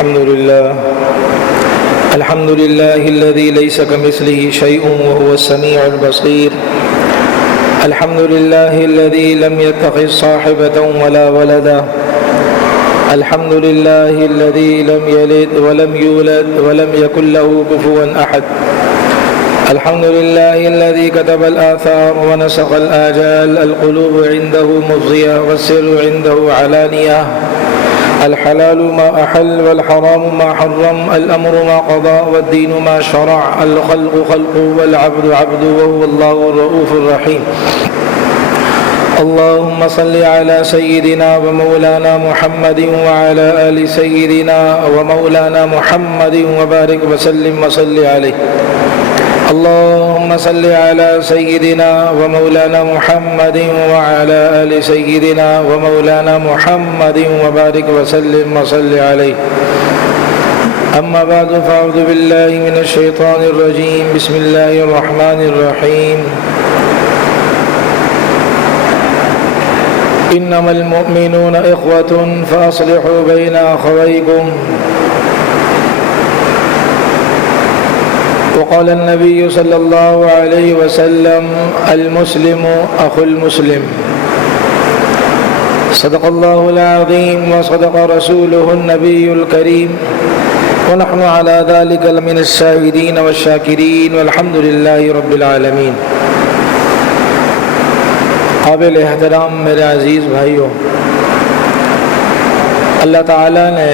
الحمد لله الذي ليس كمثله شيء وهو السميع البصير. الحمد لله الذي لم يتخذ صاحبة ولا ولدا. الحمد لله الذي لم يلد ولم يولد ولم يكن له كفوا أحد. الحمد لله الذي كتب الآثار ونسخ الآجال. القلوب عنده مفضية والسر عنده علانية. الحلال ما أحل والحرام ما حرم. الأمر ما قضى والدين ما شرع. الخلق خلق والعبد عبد وهو الله الرؤوف الرحيم. اللهم صل على سيدنا ومولانا محمد وعلى آل سيدنا ومولانا محمد وبارك وسلم وصل عليه. اللهم صل على سيدنا ومولانا محمد وعلى آل سيدنا ومولانا محمد وبارك وسلم وصل عليه. أما بعد فأعوذ بالله من الشيطان الرجيم. بسم الله الرحمن الرحيم. إنما المؤمنون إخوة فأصلحوا بين أخويكم. وقال النبي صلى الله عليه وسلم المسلم أخو المسلم. صدق الله العظيم وصدق رسوله النبي الكريم ونحن على ذلك من الشاهدين والشاكرين والحمد لله رب العالمين. قابل احترام میرے عزیز بھائیوں، اللہ تعالیٰ نے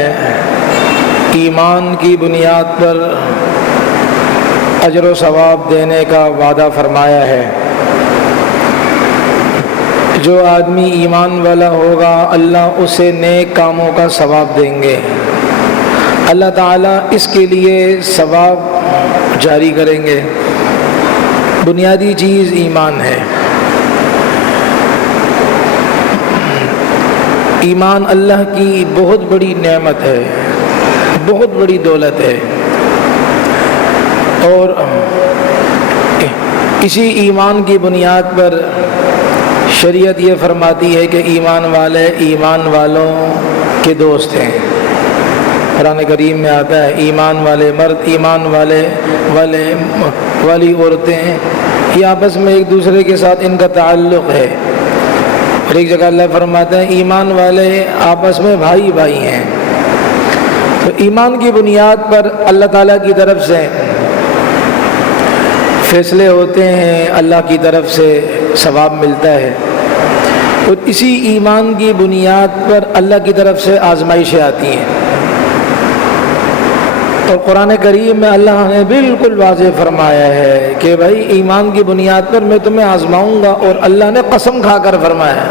ایمان کی بنیاد پر اجر و ثواب دینے کا وعدہ فرمایا ہے. جو آدمی ایمان والا ہوگا اللہ اسے نیک کاموں کا ثواب دیں گے. اللہ تعالیٰ اس کے لیے ثواب جاری کریں گے. بنیادی چیز ایمان ہے. ایمان اللہ کی بہت بڑی نعمت ہے، بہت بڑی دولت ہے، اور اسی ایمان کی بنیاد پر شریعت یہ فرماتی ہے کہ ایمان والے ایمان والوں کے دوست ہیں. قرآن کریم میں آتا ہے ایمان والے مرد ایمان والی عورتیں یہ آپس میں ایک دوسرے کے ساتھ ان کا تعلق ہے. اور ایک جگہ اللہ فرماتا ہے ایمان والے آپس میں بھائی بھائی ہیں. تو ایمان کی بنیاد پر اللہ تعالیٰ کی طرف سے فیصلے ہوتے ہیں، اللہ کی طرف سے ثواب ملتا ہے. اور اسی ایمان کی بنیاد پر اللہ کی طرف سے آزمائشیں آتی ہیں. اور قرآن کریم میں اللہ نے بالکل واضح فرمایا ہے کہ بھائی ایمان کی بنیاد پر میں تمہیں آزماؤں گا. اور اللہ نے قسم کھا کر فرمایا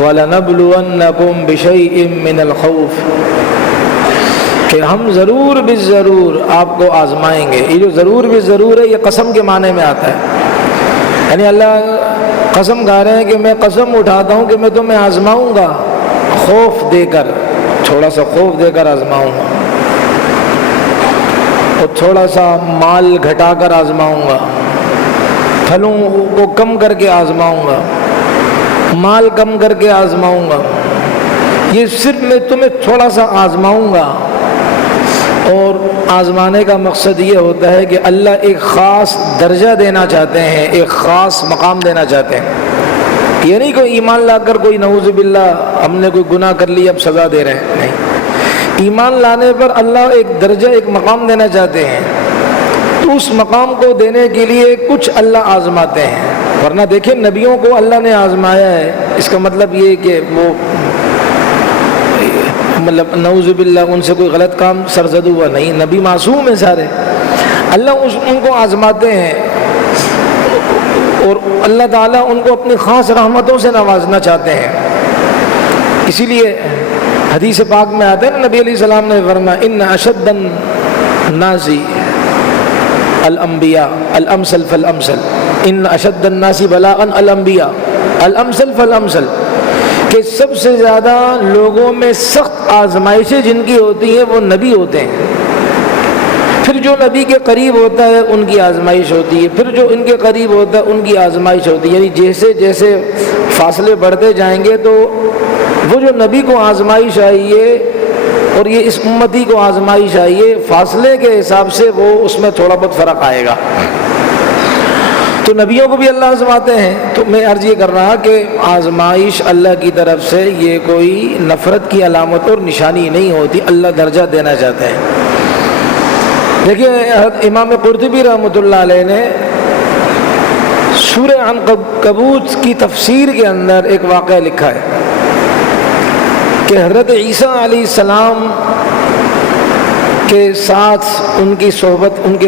وَلَنَبْلُوَنَّكُمْ بِشَيْءٍ مِّنَ الْخَوْفِ کہ ہم ضرور بالضرور آپ کو آزمائیں گے. یہ جو ضرور بالضرور ہے یہ قسم کے معنی میں آتا ہے. یعنی اللہ قسم کھا رہے ہیں کہ میں قسم اٹھاتا ہوں کہ میں تمہیں آزماؤں گا، خوف دے کر، تھوڑا سا خوف دے کر آزماؤں گا، اور تھوڑا سا مال گھٹا کر آزماؤں گا، پھلوں کو کم کر کے آزماؤں گا، مال کم کر کے آزماؤں گا. یہ صرف میں تمہیں تھوڑا سا آزماؤں گا. اور آزمانے کا مقصد یہ ہوتا ہے کہ اللہ ایک خاص درجہ دینا چاہتے ہیں، ایک خاص مقام دینا چاہتے ہیں. یہ نہیں کوئی ایمان لا کر کوئی نعوذ باللہ ہم نے کوئی گناہ کر لی اب سزا دے رہے ہیں، نہیں. ایمان لانے پر اللہ ایک درجہ ایک مقام دینا چاہتے ہیں. تو اس مقام کو دینے کے لیے کچھ اللہ آزماتے ہیں. ورنہ دیکھیں نبیوں کو اللہ نے آزمایا ہے. اس کا مطلب یہ کہ وہ نعوذ باللہ ان سے کوئی غلط کام سرزد ہوا نہیں. نبی معصوم ہیں سارے. اللہ ان کو آزماتے ہیں اور اللہ تعالیٰ ان کو اپنی خاص رحمتوں سے نوازنا چاہتے ہیں. اسی لیے حدیث پاک میں آتا ہے نا، نبی علیہ السلام نے فرمایا ان اشد الناس الانبیاء الامثل فالامثل. ان اشد الناس بلاء الانبیاء الامثل فالامثل کہ سب سے زیادہ لوگوں میں سخت آزمائشیں جن کی ہوتی ہیں وہ نبی ہوتے ہیں. پھر جو نبی کے قریب ہوتا ہے ان کی آزمائش ہوتی ہے، پھر جو ان کے قریب ہوتا ہے ان کی آزمائش ہوتی ہے. یعنی جیسے جیسے فاصلے بڑھتے جائیں گے تو وہ جو نبی کو آزمائش آئی ہے اور یہ اس امتی کو آزمائش آئی ہے، فاصلے کے حساب سے وہ اس میں تھوڑا بہت فرق آئے گا۔ تو نبیوں کو بھی اللہ آزماتے ہیں۔ تو میں عرض یہ کر رہا کہ آزمائش اللہ کی طرف سے یہ کوئی نفرت کی علامت اور نشانی نہیں ہوتی، اللہ درجہ دینا چاہتے ہیں۔ دیکھیے امام قرطبی رحمۃ اللہ علیہ نے سورہ عنکبوت کی تفسیر کے اندر ایک واقعہ لکھا ہے کہ حضرت عیسیٰ علیہ السلام کے ساتھ ان کے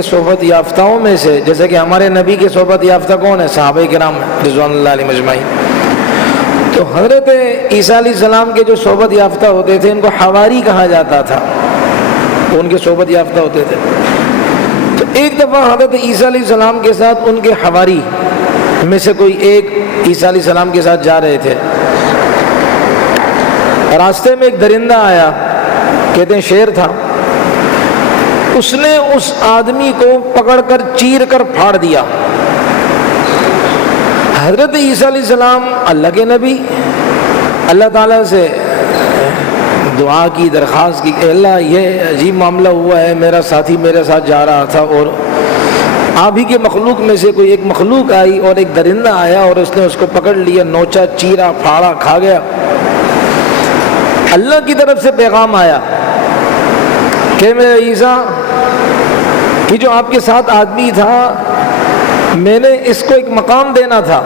صحبت یافتاؤں میں سے، جیسے کہ ہمارے نبی کے صحبت یافتہ کون ہیں؟ صحابہ کرام رضوان اللہ علیہ مجمعین۔ تو حضرت عیسیٰ علیہ السلام کے جو صحبت یافتہ ہوتے تھے ان کو حواری کہا جاتا تھا، وہ ان کے صحبت یافتہ ہوتے تھے۔ تو ایک دفعہ حضرت عیسیٰ علیہ السلام کے ساتھ ان کے حواری میں سے کوئی ایک عیسیٰ علیہ السلام کے ساتھ جا رہے تھے، راستے میں ایک درندہ آیا، کہتے ہیں شیر تھا، اس نے اس آدمی کو پکڑ کر چیر کر پھاڑ دیا۔ حضرت عیسیٰ علیہ السلام اللہ کے نبی اللہ تعالیٰ سے دعا کی، درخواست کی کہ اللہ یہ عجیب معاملہ ہوا ہے، میرا ساتھی میرے ساتھ جا رہا تھا اور آپ ہی کے مخلوق میں سے کوئی ایک مخلوق آئی اور ایک درندہ آیا اور اس نے اس کو پکڑ لیا، نوچا، چیرا، پھاڑا، کھا گیا۔ اللہ کی طرف سے پیغام آیا کہ میرے عیسیٰ، یہ جو آپ کے ساتھ آدمی تھا میں نے اس کو ایک مقام دینا تھا،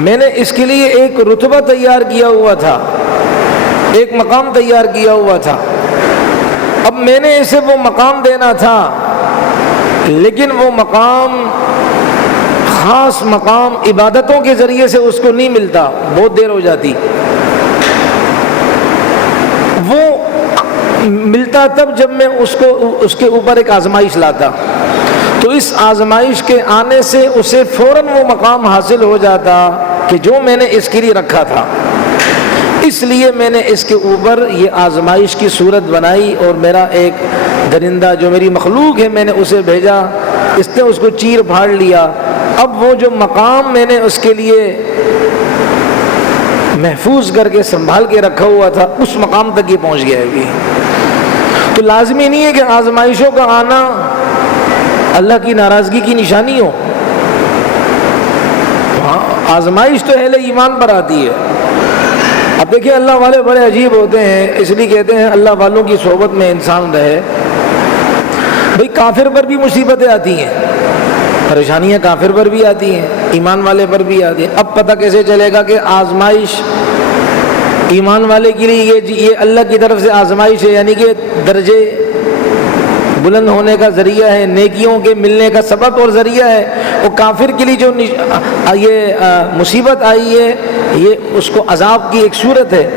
میں نے اس کے لیے ایک رتبہ تیار کیا ہوا تھا، ایک مقام تیار کیا ہوا تھا، اب میں نے اسے وہ مقام دینا تھا، لیکن وہ مقام خاص مقام عبادتوں کے ذریعے سے اس کو نہیں ملتا، بہت دیر ہو جاتی، وہ ملتا تب جب میں اس کے اوپر ایک آزمائش لاتا، تو اس آزمائش کے آنے سے اسے فوراً وہ مقام حاصل ہو جاتا کہ جو میں نے اس کے لیے رکھا تھا۔ اس لیے میں نے اس کے اوپر یہ آزمائش کی صورت بنائی اور میرا ایک درندہ جو میری مخلوق ہے میں نے اسے بھیجا، اس نے اس کو چیر پھاڑ لیا، اب وہ جو مقام میں نے اس کے لیے محفوظ کر کے سنبھال کے رکھا ہوا تھا اس مقام تک یہ پہنچ گیا ہے ابھی۔ تو لازمی نہیں ہے کہ آزمائشوں کا آنا اللہ کی ناراضگی کی نشانی ہو، آزمائش تو اہل ایمان پر آتی ہے۔ اب دیکھیں اللہ والے بڑے عجیب ہوتے ہیں، اس لیے کہتے ہیں اللہ والوں کی صحبت میں انسان رہے۔ بھئی کافر پر بھی مصیبتیں آتی ہیں، پریشانیاں کافر پر بھی آتی ہیں، ایمان والے پر بھی آتی ہیں۔ اب پتہ کیسے چلے گا کہ آزمائش ایمان والے کے لیے یہ اللہ کی طرف سے آزمائش ہے، یعنی کہ درجے بلند ہونے کا ذریعہ ہے، نیکیوں کے ملنے کا سبب اور ذریعہ ہے، اور کافر کے لیے جو یہ مصیبت آئی ہے یہ اس کو عذاب کی ایک صورت ہے۔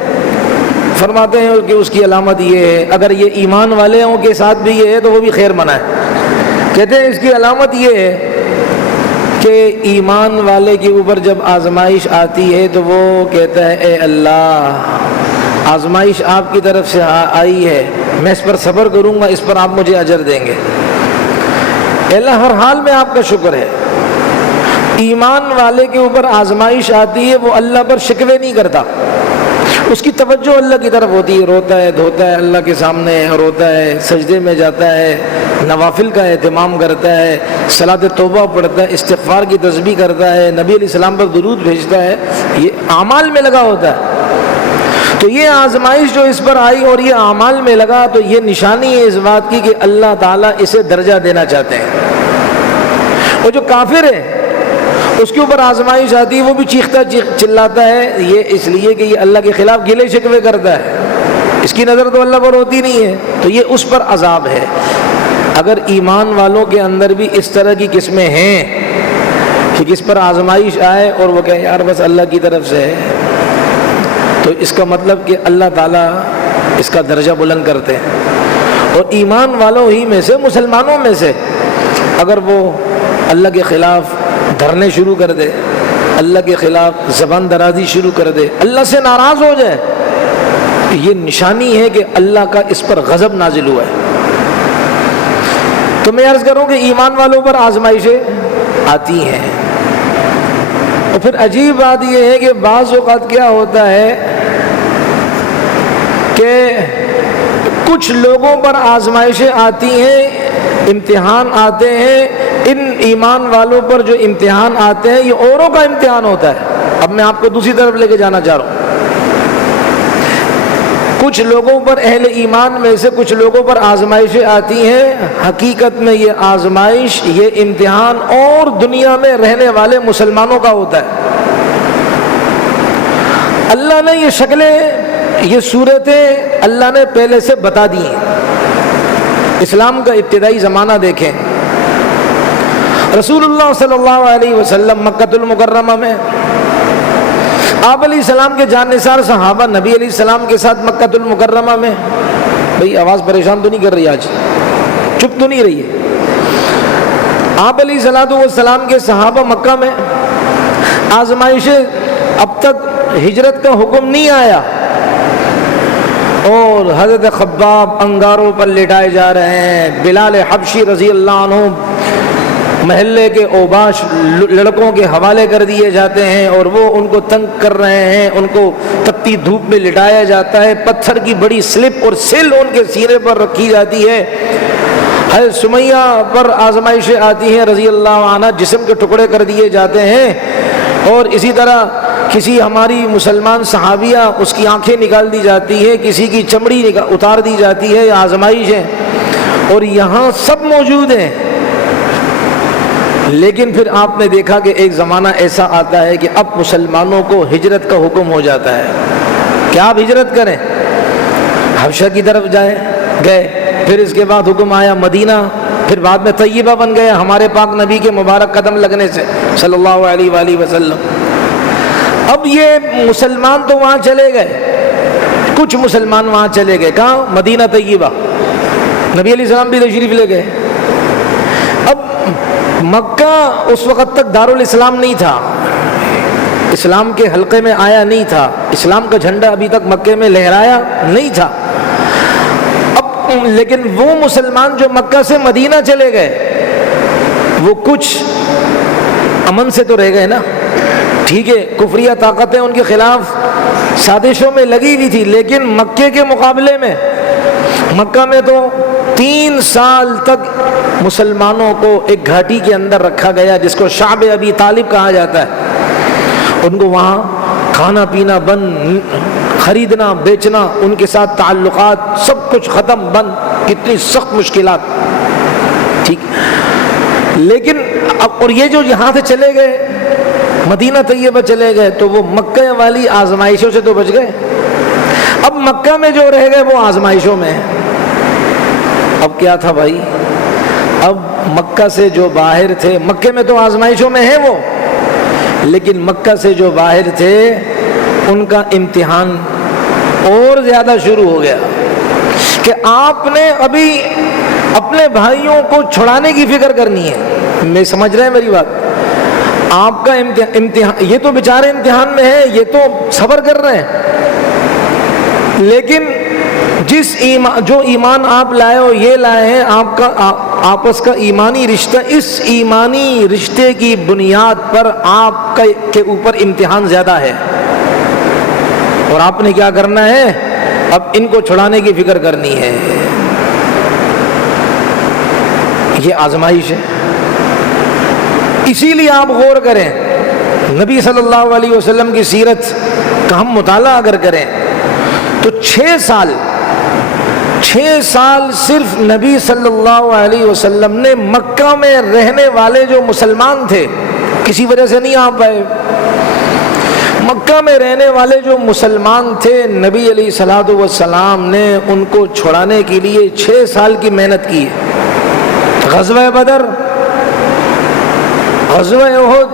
فرماتے ہیں کہ اس کی علامت یہ ہے، اگر یہ ایمان والوں کے ساتھ بھی یہ ہے تو وہ بھی خیر منا ہے۔ کہتے ہیں اس کی علامت یہ ہے کہ ایمان والے کے اوپر جب آزمائش آتی ہے تو وہ کہتا ہے اے اللہ آزمائش آپ کی طرف سے آئی ہے، میں اس پر صبر کروں گا، اس پر آپ مجھے اجر دیں گے۔ اے اللہ ہر حال میں آپ کا شکر ہے۔ ایمان والے کے اوپر آزمائش آتی ہے وہ اللہ پر شکوے نہیں کرتا، اس کی توجہ اللہ کی طرف ہوتی ہے، روتا ہے دھوتا ہے اللہ کے سامنے، روتا ہے، سجدے میں جاتا ہے، نوافل کا اہتمام کرتا ہے، صلاۃ توبہ پڑھتا ہے، استغفار کی تسبیح کرتا ہے، نبی علیہ السلام پر درود بھیجتا ہے، یہ اعمال میں لگا ہوتا ہے۔ تو یہ آزمائش جو اس پر آئی اور یہ اعمال میں لگا تو یہ نشانی ہے اس بات کی کہ اللہ تعالیٰ اسے درجہ دینا چاہتے ہیں۔ اور جو کافر ہے اس کے اوپر آزمائش آتی ہے وہ بھی چیختا چلاتا ہے، یہ اس لیے کہ یہ اللہ کے خلاف گلے شکوے کرتا ہے، اس کی نظر تو اللہ پر ہوتی نہیں ہے، تو یہ اس پر عذاب ہے۔ اگر ایمان والوں کے اندر بھی اس طرح کی قسمیں ہیں کہ جس پر آزمائش آئے اور وہ کہے یار بس اللہ کی طرف سے ہے، تو اس کا مطلب کہ اللہ تعالیٰ اس کا درجہ بلند کرتے ہیں۔ اور ایمان والوں ہی میں سے، مسلمانوں میں سے اگر وہ اللہ کے خلاف دھرنے شروع کر دے، اللہ کے خلاف زبان درازی شروع کر دے، اللہ سے ناراض ہو جائے، یہ نشانی ہے کہ اللہ کا اس پر غضب نازل ہوا ہے۔ تو میں عرض کروں کہ ایمان والوں پر آزمائشیں آتی ہیں۔ اور پھر عجیب بات یہ ہے کہ بعض اوقات کیا ہوتا ہے کہ کچھ لوگوں پر آزمائشیں آتی ہیں، امتحان آتے ہیں، ان ایمان والوں پر جو امتحان آتے ہیں یہ اوروں کا امتحان ہوتا ہے۔ اب میں آپ کو دوسری طرف لے کے جانا چاہ رہا ہوں۔ کچھ لوگوں پر، اہل ایمان میں سے کچھ لوگوں پر آزمائشیں آتی ہیں، حقیقت میں یہ آزمائش، یہ امتحان اور دنیا میں رہنے والے مسلمانوں کا ہوتا ہے۔ اللہ نے یہ شکلیں، یہ صورتیں اللہ نے پہلے سے بتا دی ہیں۔ اسلام کا ابتدائی زمانہ دیکھیں، رسول اللہ صلی اللہ علیہ وسلم مکہ المکرمہ میں، آپ علیہ السلام کے جان نثار صحابہ نبی علیہ السلام کے ساتھ مکہ المکرمہ میں۔ بھئی آواز پریشان تو نہیں کر رہی آج؟ چپ تو نہیں رہی ہے؟ آپ علیہ السلام کے صحابہ مکہ میں، آزمائشیں، اب تک ہجرت کا حکم نہیں آیا اور حضرت خباب انگاروں پر لٹائے جا رہے ہیں، بلال حبشی رضی اللہ عنہ محلے کے اوباش لڑکوں کے حوالے کر دیے جاتے ہیں اور وہ ان کو تنگ کر رہے ہیں، ان کو تپتی دھوپ میں لٹایا جاتا ہے، پتھر کی بڑی سلپ اور سل ان کے سینے پر رکھی جاتی ہے۔ حضرت سمیہ پر آزمائشیں آتی ہیں رضی اللہ عنہ، جسم کے ٹکڑے کر دیے جاتے ہیں، اور اسی طرح کسی ہماری مسلمان صحابیہ، اس کی آنکھیں نکال دی جاتی ہے، کسی کی چمڑی اتار دی جاتی ہے، آزمائش ہے، اور یہاں سب موجود ہیں۔ لیکن پھر آپ نے دیکھا کہ ایک زمانہ ایسا آتا ہے کہ اب مسلمانوں کو ہجرت کا حکم ہو جاتا ہے کہ آپ ہجرت کریں، حبشہ کی طرف گئے، پھر اس کے بعد حکم آیا مدینہ، پھر بعد میں طیبہ بن گیا ہمارے پاک نبی کے مبارک قدم لگنے سے صلی اللہ علیہ وآلہ وسلم۔ اب یہ مسلمان تو وہاں چلے گئے، کچھ مسلمان وہاں چلے گئے، کہاں؟ مدینہ طیبہ، نبی علیہ السلام بھی تشریف لے گئے۔ اب مکہ اس وقت تک دارالاسلام نہیں تھا، اسلام کے حلقے میں آیا نہیں تھا، اسلام کا جھنڈا ابھی تک مکے میں لہرایا نہیں تھا۔ اب لیکن وہ مسلمان جو مکہ سے مدینہ چلے گئے، وہ کچھ امن سے تو رہ گئے نا، ٹھیک ہے، کفریہ طاقتیں ان کے خلاف سازشوں میں لگی ہوئی تھی، لیکن مکے کے مقابلے میں مکہ میں تو 3 سال تک مسلمانوں کو ایک گھاٹی کے اندر رکھا گیا جس کو شعب ابی طالب کہا جاتا ہے۔ ان کو وہاں کھانا پینا بند، خریدنا بیچنا، ان کے ساتھ تعلقات سب کچھ ختم، بند، کتنی سخت مشکلات، ٹھیک۔ لیکن اب اور یہ جو یہاں سے چلے گئے مدینہ طیبہ چلے گئے تو وہ مکہ والی آزمائشوں سے تو بچ گئے، اب مکہ میں جو رہ گئے وہ آزمائشوں میں۔ اب کیا تھا بھائی، اب مکہ سے جو باہر تھے، مکے میں تو آزمائشوں میں ہیں وہ، لیکن مکہ سے جو باہر تھے ان کا امتحان اور زیادہ شروع ہو گیا کہ آپ نے ابھی اپنے بھائیوں کو چھڑانے کی فکر کرنی ہے۔ میں سمجھ رہے ہیں میری بات؟ آپ کا امتحان، یہ تو بیچارے امتحان میں ہیں، یہ تو صبر کر رہے ہیں، لیکن جو ایمان آپ لائے ہو، یہ لائے ہیں آپ کا آپس کا ایمانی رشتہ، اس ایمانی رشتے کی بنیاد پر آپ کے اوپر امتحان زیادہ ہے، اور آپ نے کیا کرنا ہے؟ اب ان کو چھڑانے کی فکر کرنی ہے۔ یہ آزمائش ہے۔ اسی لیے آپ غور کریں، نبی صلی اللہ علیہ وسلم کی سیرت کا ہم مطالعہ اگر کریں تو 6 سال صرف نبی صلی اللہ علیہ وسلم نے مکہ میں رہنے والے جو مسلمان تھے، کسی وجہ سے نہیں آ پائے، مکہ میں رہنے والے جو مسلمان تھے، نبی علیہ الصلوۃ والسلام نے ان کو چھڑانے کے لیے 6 سال کی محنت کی ہے۔ غزوہ بدر، غزوہ احد،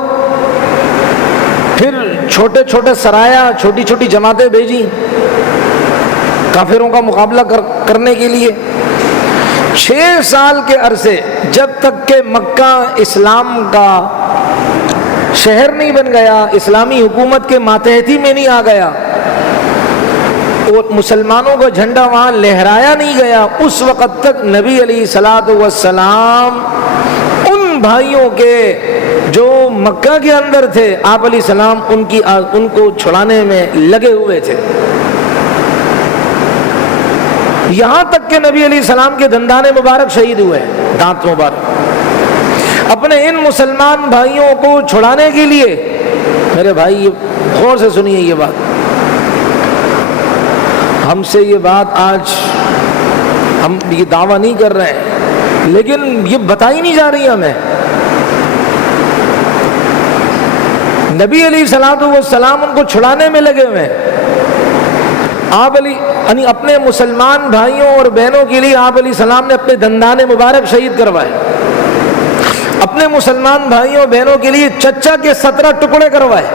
پھر چھوٹے چھوٹے سرایا، چھوٹی چھوٹی جماعتیں بھیجی کافروں کا مقابلہ کرنے کے لیے۔ 6 سال کے عرصے، جب تک کہ مکہ اسلام کا شہر نہیں بن گیا، اسلامی حکومت کے ماتحتی میں نہیں آ گیا، اور مسلمانوں کا جھنڈا وہاں لہرایا نہیں گیا، اس وقت تک نبی علیہ الصلوۃ والسلام ان بھائیوں کے جو مکہ کے اندر تھے، آپ علیہ السلام ان کو چھڑانے میں لگے ہوئے تھے۔ یہاں تک کہ نبی علیہ السلام کے دندان مبارک شہید ہوئے، دانت مبارک۔ اپنے ان مسلمان بھائیوں کو چھڑانے کے لیے، میرے بھائی غور سے سنیے یہ بات، ہم سے یہ بات آج ہم یہ دعویٰ نہیں کر رہے ہیں، لیکن یہ بتائی نہیں جا رہی ہمیں۔ نبی علیہ السلام ان کو چھڑانے میں لگے ہوئے ہیں۔ آپ یعنی اپنے مسلمان بھائیوں اور بہنوں کے لیے آپ علیہ السلام نے اپنے دندان مبارک شہید کروائے، اپنے مسلمان بھائیوں بہنوں کے لیے چچا کے 17 ٹکڑے کروائے۔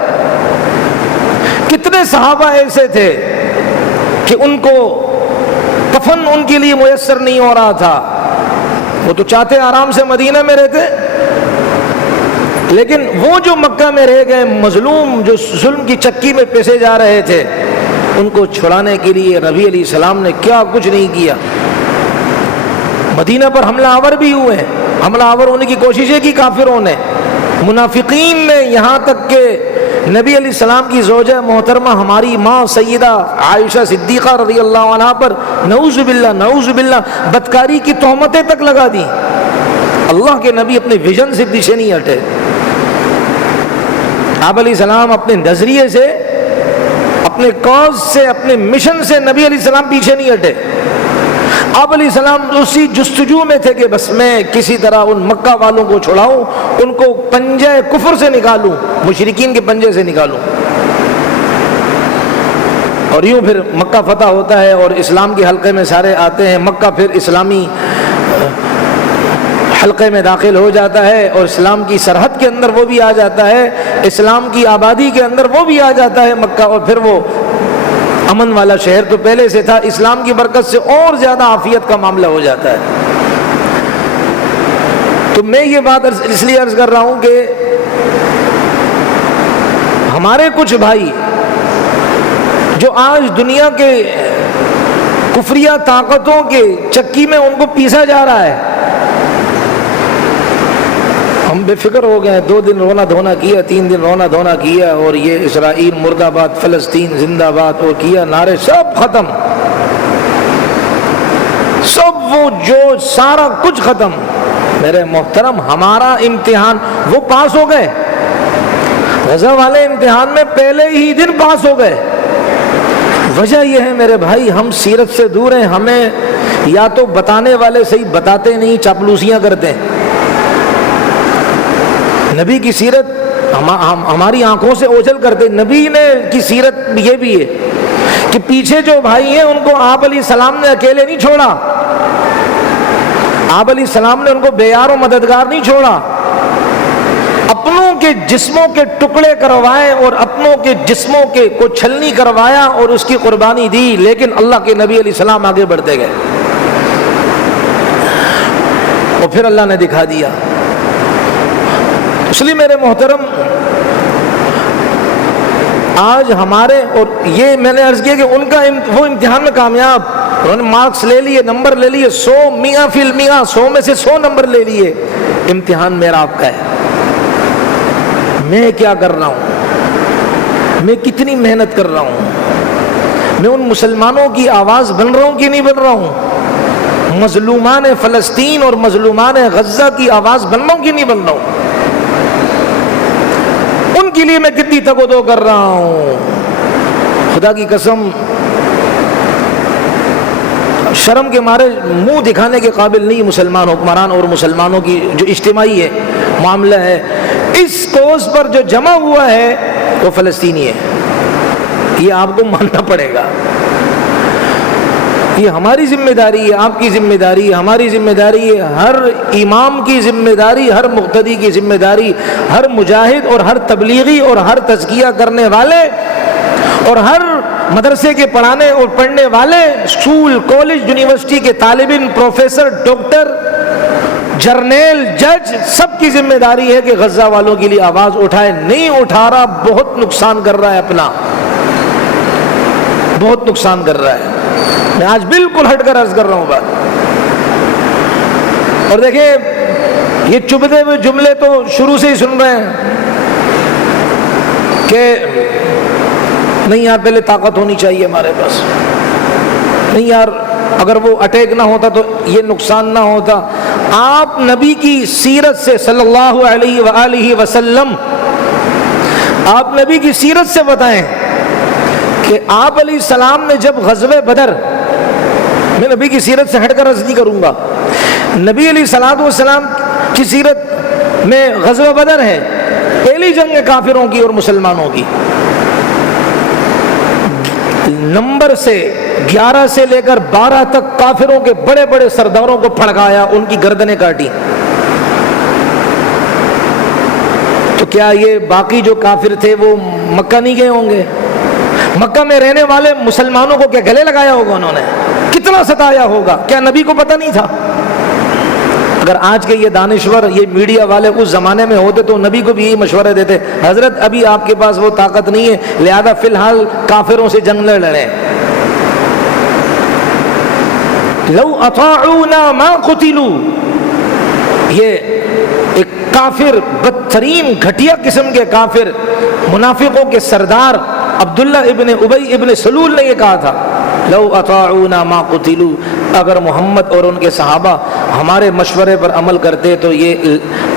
کتنے صحابہ ایسے تھے کہ ان کو کفن ان کے لیے میسر نہیں ہو رہا تھا، وہ تو چاہتے آرام سے مدینہ میں رہتے، لیکن وہ جو مکہ میں رہ گئے مظلوم، جو ظلم کی چکی میں پیسے جا رہے تھے، ان کو چھڑانے کے لیے نبی علیہ السلام نے کیا کچھ نہیں کیا۔ مدینہ پر حملہ آور بھی ہوئے، حملہ آور ہونے کی کوششیں کی کافروں نے، منافقین نے، یہاں تک کہ نبی علیہ السلام کی زوجہ محترمہ ہماری ماں سیدہ عائشہ صدیقہ رضی اللہ عنہا پر نعوذ باللہ بدکاری کی تہمتیں تک لگا دی۔ اللہ کے نبی اپنے ویژن سے پیچھے نہیں ہٹے۔ آپ علیہ السلام اپنے نظریے سے، اپنے کاز سے، اپنے مشن سے نبی علیہ السلام پیچھے نہیں ہٹے۔ آپ علیہ السلام اسی جستجو میں تھے کہ بس میں کسی طرح ان مکہ والوں کو چھڑاؤں، ان کو پنجے کفر سے نکالوں، مشرکین کے پنجے سے نکالوں، اور یوں پھر مکہ فتح ہوتا ہے اور اسلام کے حلقے میں سارے آتے ہیں۔ مکہ پھر اسلامی حلقے میں داخل ہو جاتا ہے اور اسلام کی سرحد کے اندر وہ بھی آ جاتا ہے، اسلام کی آبادی کے اندر وہ بھی آ جاتا ہے مکہ، اور پھر وہ امن والا شہر تو پہلے سے تھا، اسلام کی برکت سے اور زیادہ عافیت کا معاملہ ہو جاتا ہے۔ تو میں یہ بات اس لیے عرض کر رہا ہوں کہ ہمارے کچھ بھائی جو آج دنیا کے کفریہ طاقتوں کے چکی میں ان کو پیسا جا رہا ہے، ہم بے فکر ہو گئے، 2 دن رونا دھونا کیا، 3 دن رونا دھونا کیا، اور یہ اسرائیل مرد آباد، فلسطین زندہ باد، اور کیا نعرے، سب ختم، سب وہ جو سارا کچھ ختم۔ میرے محترم، ہمارا امتحان وہ پاس ہو گئے، غزہ والے امتحان میں پہلے ہی دن پاس ہو گئے۔ وجہ یہ ہے میرے بھائی، ہم سیرت سے دور ہیں، ہمیں یا تو بتانے والے صحیح بتاتے نہیں، چاپلوسیاں کرتے ہیں۔ نبی کی سیرت ہماری آنکھوں سے اوجھل کرتے۔ نبی نے کی سیرت یہ بھی ہے کہ پیچھے جو بھائی ہیں ان کو آپ علیہ السلام نے اکیلے نہیں چھوڑا، آپ علیہ السلام نے ان کو بے یار و مددگار نہیں چھوڑا، اپنوں کے جسموں کے ٹکڑے کروائے اور اپنوں کے جسموں کے کو چھلنی کروایا اور اس کی قربانی دی، لیکن اللہ کے نبی علیہ السلام آگے بڑھتے گئے، اور پھر اللہ نے دکھا دیا۔ اس لیے میرے محترم، آج ہمارے، اور یہ میں نے عرض کیا کہ ان کا وہ امتحان میں کامیاب، انہوں نے مارکس لے لیے، نمبر لے لیے، 100% 100 میں سے 100 نمبر لے لیے۔ امتحان میرا آپ کا ہے، میں کیا کر رہا ہوں، میں کتنی محنت کر رہا ہوں، میں ان مسلمانوں کی آواز بن رہا ہوں کہ نہیں بن رہا ہوں، مظلومان فلسطین اور مظلومان غزہ کی آواز بن رہا ہوں کہ نہیں بن رہا ہوں، ان کے لیے میں کتنی تگ و دو کر رہا ہوں۔ خدا کی قسم، شرم کے مارے منہ دکھانے کے قابل نہیں مسلمان حکمران اور مسلمانوں کی جو اجتماعی ہے معاملہ ہے، اس کوس پر جو جمع ہوا ہے وہ فلسطینی ہے، یہ آپ کو ماننا پڑے گا۔ یہ ہماری ذمہ داری ہے، آپ کی ذمہ داری ہے، ہماری ذمہ داری ہے، ہر امام کی ذمہ داری، ہر مقتدی کی ذمہ داری، ہر مجاہد اور ہر تبلیغی اور ہر تزکیہ کرنے والے اور ہر مدرسے کے پڑھانے اور پڑھنے والے، اسکول، کالج، یونیورسٹی کے طالب علم، پروفیسر، ڈاکٹر، جرنیل، جج، سب کی ذمہ داری ہے کہ غزہ والوں کے لیے آواز اٹھائے۔ نہیں اٹھا رہا، بہت نقصان کر رہا ہے، اپنا بہت نقصان کر رہا ہے۔ میں آج بالکل ہٹ کر عرض کر رہا ہوں بات۔ اور دیکھیں، یہ چبھتے ہوئے جملے تو شروع سے ہی سن رہے ہیں کہ نہیں یار، پہلے طاقت ہونی چاہیے ہمارے پاس، نہیں یار اگر وہ اٹیک نہ ہوتا تو یہ نقصان نہ ہوتا. آپ نبی کی سیرت سے صلی اللہ علیہ وآلہ وسلم، آپ نبی کی سیرت سے بتائیں کہ آپ علیہ السلام نے جب غزوہ بدر، میں نبی کی سیرت سے ہٹ کر عرض نہیں کروں گا، نبی علیہ الصلوۃ والسلام کی سیرت میں غزوہ بدر ہے، پہلی جنگ کافروں کی اور مسلمانوں کی. نمبر سے 11 سے لے کر 12 تک کافروں کے بڑے بڑے سرداروں کو پھڑکایا، ان کی گردنیں کاٹی. تو کیا یہ باقی جو کافر تھے وہ مکہ نہیں گئے ہوں گے؟ مکہ میں رہنے والے مسلمانوں کو کیا گلے لگایا ہوگا انہوں نے؟ کتنا ستایا ہوگا؟ کیا نبی کو پتہ نہیں تھا؟ اگر آج کے یہ دانشور، یہ میڈیا والے اس زمانے میں ہوتے تو نبی کو بھی یہی مشورے دیتے، حضرت ابھی آپ کے پاس وہ طاقت نہیں ہے، لہذا فی الحال کافروں سے جنگ نہ لڑیں. لو اطاعونا ما قتلوا، یہ ایک کافر، بدترین گھٹیا قسم کے کافر، منافقوں کے سردار عبداللہ ابن ابی ابن سلول نے یہ کہا تھا، لو اطاعونا ما قتلوا، اگر محمد اور ان کے صحابہ ہمارے مشورے پر عمل کرتے تو یہ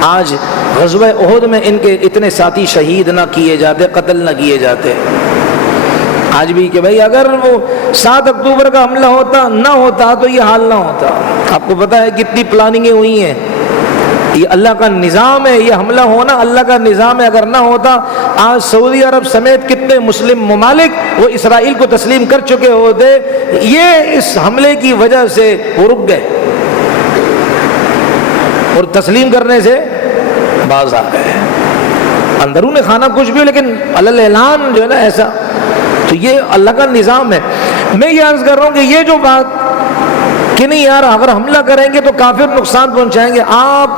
آج غزوہ احد میں ان کے اتنے ساتھی شہید نہ کیے جاتے، قتل نہ کیے جاتے. آج بھی کہ بھائی اگر وہ 7 اکتوبر کا حملہ نہ ہوتا تو یہ حال نہ ہوتا. آپ کو پتہ ہے کتنی پلاننگیں ہوئی ہیں، یہ اللہ کا نظام ہے، یہ حملہ ہونا اللہ کا نظام ہے. اگر نہ ہوتا آج سعودی عرب سمیت کتنے مسلم ممالک وہ اسرائیل کو تسلیم کر چکے ہوتے. یہ اس حملے کی وجہ سے وہ رک گئے اور تسلیم کرنے سے باز آ گئے. اندرون خانہ کچھ بھی، لیکن علی اعلان جو ہے نا ایسا، تو یہ اللہ کا نظام ہے. میں یہ عرض کر رہا ہوں کہ یہ جو بات کہ نہیں یار اگر حملہ کریں گے تو کافر نقصان پہنچائیں گے، آپ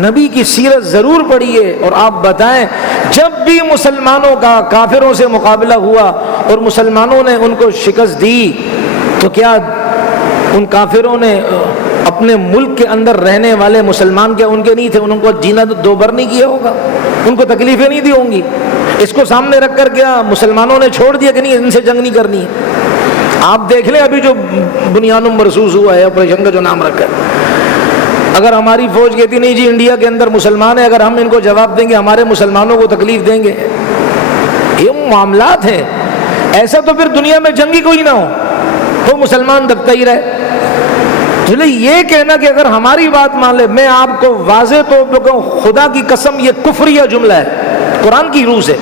نبی کی سیرت ضرور پڑھیے اور آپ بتائیں جب بھی مسلمانوں کا کافروں سے مقابلہ ہوا اور مسلمانوں نے ان کو شکست دی تو کیا ان کافروں نے اپنے ملک کے اندر رہنے والے مسلمان کیا ان کے نہیں تھے؟ ان کو جینا دو بر نہیں کیا ہوگا، ان کو تکلیفیں نہیں دی ہوں گی. اس کو سامنے رکھ کر کیا مسلمانوں نے چھوڑ دیا کہ نہیں ان سے جنگ نہیں کرنی ہے؟ آپ دیکھ لیں ابھی جو بنیان مرصوص ہوا ہے آپریشن کا جو نام رکھا ہے، اگر ہماری فوج کہتی نہیں جی انڈیا کے اندر مسلمان ہیں، اگر ہم ان کو جواب دیں گے ہمارے مسلمانوں کو تکلیف دیں گے، یہ معاملات ہیں. ایسا تو پھر دنیا میں جنگ ہی کوئی نہ ہو، وہ مسلمان دبتا ہی رہے. چلے یہ کہنا کہ اگر ہماری بات مان لے، میں آپ کو واضح طور پہ کہوں خدا کی قسم یہ کفریہ جملہ ہے، قرآن کی روح سے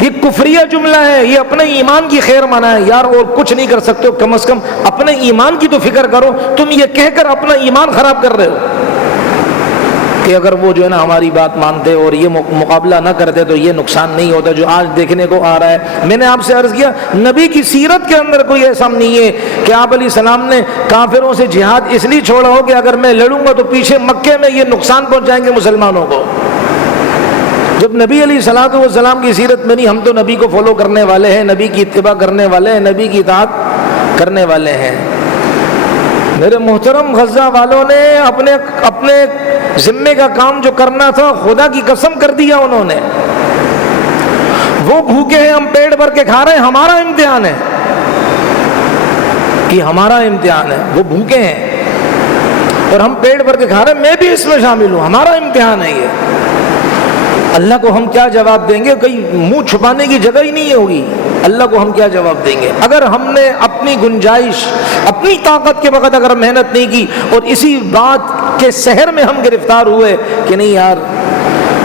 یہ کفریہ جملہ ہے. یہ اپنے ایمان کی خیر مانا ہے یار، اور کچھ نہیں کر سکتے ہو، کم از کم اپنے ایمان کی تو فکر کرو. تم یہ کہہ کر اپنا ایمان خراب کر رہے ہو کہ اگر وہ جو ہے نا ہماری بات مانتے اور یہ مقابلہ نہ کرتے تو یہ نقصان نہیں ہوتا جو آج دیکھنے کو آ رہا ہے. میں نے آپ سے عرض کیا نبی کی سیرت کے اندر کوئی ایسا نہیں ہے کہ آپ علیہ السلام نے کافروں سے جہاد اس لیے چھوڑا ہو کہ اگر میں لڑوں گا تو پیچھے مکے میں یہ نقصان پہنچائیں گے مسلمانوں کو. جب نبی علیہ الصلوۃ والسلام کی سیرت میں نہیں، ہم تو نبی کو فالو کرنے والے ہیں، نبی کی اتباع کرنے والے ہیں، نبی کی اطاعت کرنے والے ہیں. میرے محترم غزہ والوں نے اپنے ذمے کا کام جو کرنا تھا خدا کی قسم کر دیا انہوں نے. وہ بھوکے ہیں، ہم پیٹ بھر کے کھا رہے ہیں، ہمارا امتحان ہے، یہ ہمارا امتحان ہے. وہ بھوکے ہیں اور ہم پیٹ بھر کے کھا رہے ہیں، میں بھی اس میں شامل ہوں، ہمارا امتحان ہے یہ. اللہ کو ہم کیا جواب دیں گے؟ کہیں منہ چھپانے کی جگہ ہی نہیں ہوگی. اللہ کو ہم کیا جواب دیں گے؟ اگر ہم نے اپنی گنجائش، اپنی طاقت کے وقت اگر محنت نہیں کی اور اسی بات کے سحر میں ہم گرفتار ہوئے کہ نہیں یار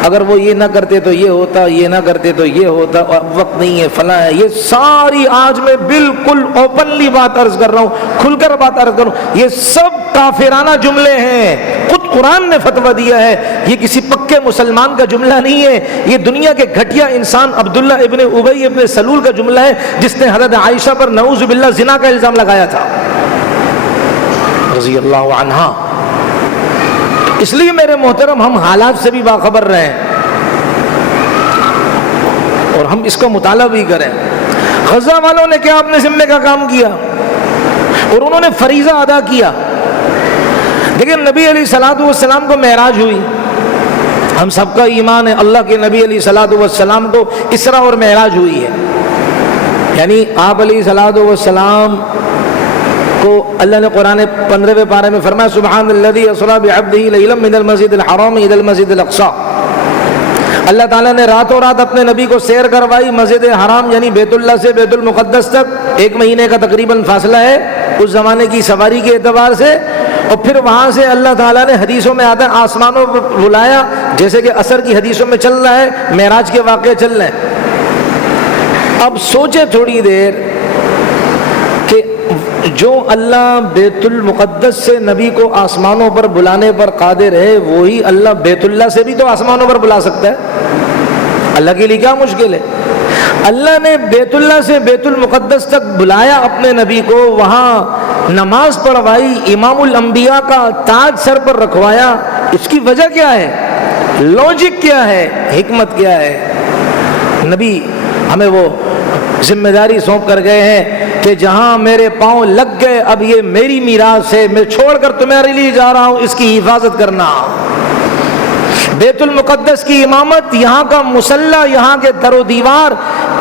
اگر وہ یہ نہ کرتے تو یہ ہوتا، یہ نہ کرتے تو یہ ہوتا، وقت نہیں ہے، فلاں ہے، یہ ساری آج میں بالکل اوپنلی بات عرض کر رہا ہوں، کھل کر بات عرض کر رہا ہوں، یہ سب کافرانہ جملے ہیں. خود قرآن نے فتویٰ دیا ہے، یہ کسی پکے مسلمان کا جملہ نہیں ہے، یہ دنیا کے گھٹیا انسان عبداللہ ابن ابی ابن سلول کا جملہ ہے جس نے حضرت عائشہ پر نعوذ باللہ زنا کا الزام لگایا تھا رضی اللہ عنہا. اس لیے میرے محترم ہم حالات سے بھی باخبر رہیں اور ہم اس کا مطالعہ بھی کریں. غزہ والوں نے کیا اپنے ذمے کا کام کیا اور انہوں نے فریضہ ادا کیا. لیکن نبی علیہ الصلوۃ والسلام کو معراج ہوئی، ہم سب کا ایمان ہے اللہ کے نبی علیہ الصلوۃ والسلام کو اسراء اور معراج ہوئی ہے. یعنی آپ علیہ الصلوۃ والسلام کو اللہ نے قرآن 15ویں پارے میں فرمایا سبحان الذی اسریٰ بعبدہ لیلا من المسجد الحرام الی المسجد الاقصی. اللہ تعالیٰ نے راتوں رات اپنے نبی کو سیر کروائی مسجد حرام یعنی بیت اللہ سے بیت المقدس تک 1 مہینے کا تقریباً فاصلہ ہے اس زمانے کی سواری کے اعتبار سے. اور پھر وہاں سے اللہ تعالیٰ نے حدیثوں میں آتا ہے آسمانوں پر بلایا, جیسے کہ عصر کی حدیثوں میں چل رہا ہے, معراج کے واقعے چل رہے ہیں. اب سوچے تھوڑی دیر کہ جو اللہ بیت المقدس سے نبی کو آسمانوں پر بلانے پر قادر ہے, وہی اللہ بیت اللہ سے بھی تو آسمانوں پر بلا سکتا ہے. اللہ کے لیے کیا مشکل ہے؟ اللہ نے بیت اللہ سے بیت المقدس تک بلایا اپنے نبی کو, وہاں نماز پڑھوائی, امام الانبیاء کا تاج سر پر رکھوایا. اس کی وجہ کیا ہے؟ لاجک کیا ہے؟ حکمت کیا ہے؟ نبی ہمیں وہ ذمہ داری سونپ کر گئے ہیں کہ جہاں میرے پاؤں لگ گئے اب یہ میری میراث ہے, میں چھوڑ کر تمہارے لیے جا رہا ہوں, اس کی حفاظت کرنا. بیت المقدس کی امامت, یہاں کا مصلی, یہاں کے در و دیوار,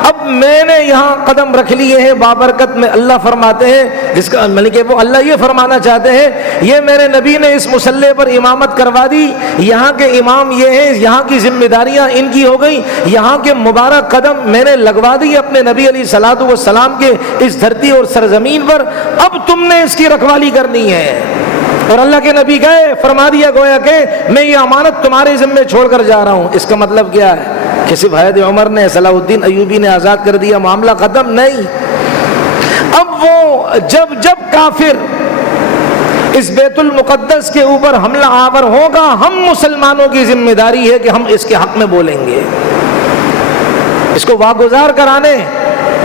اب میں نے یہاں قدم رکھ لیے ہیں بابرکت میں. اللہ فرماتے ہیں جس کا کہ وہ اللہ یہ فرمانا چاہتے ہیں یہ میرے نبی نے اس مصلی پر امامت کروا دی, یہاں کے امام یہ ہیں, یہاں کی ذمہ داریاں ان کی ہو گئی, یہاں کے مبارک قدم میں نے لگوا دی اپنے نبی علیہ الصلوۃ والسلام کے اس دھرتی اور سرزمین پر, اب تم نے اس کی رکھوالی کرنی ہے. اور اللہ کے نبی گئے, فرما دیا گویا کہ میں یہ امانت تمہارے ذمے چھوڑ کر جا رہا ہوں. اس کا مطلب کیا ہے کہ صرف حید عمر نے, صلاح الدین ایوبی نے آزاد کر دیا, معاملہ ختم نہیں. اب وہ جب کافر اس بیت المقدس کے اوپر حملہ آور ہوگا, ہم مسلمانوں کی ذمہ داری ہے کہ ہم اس کے حق میں بولیں گے, اس کو واگزار کرانے,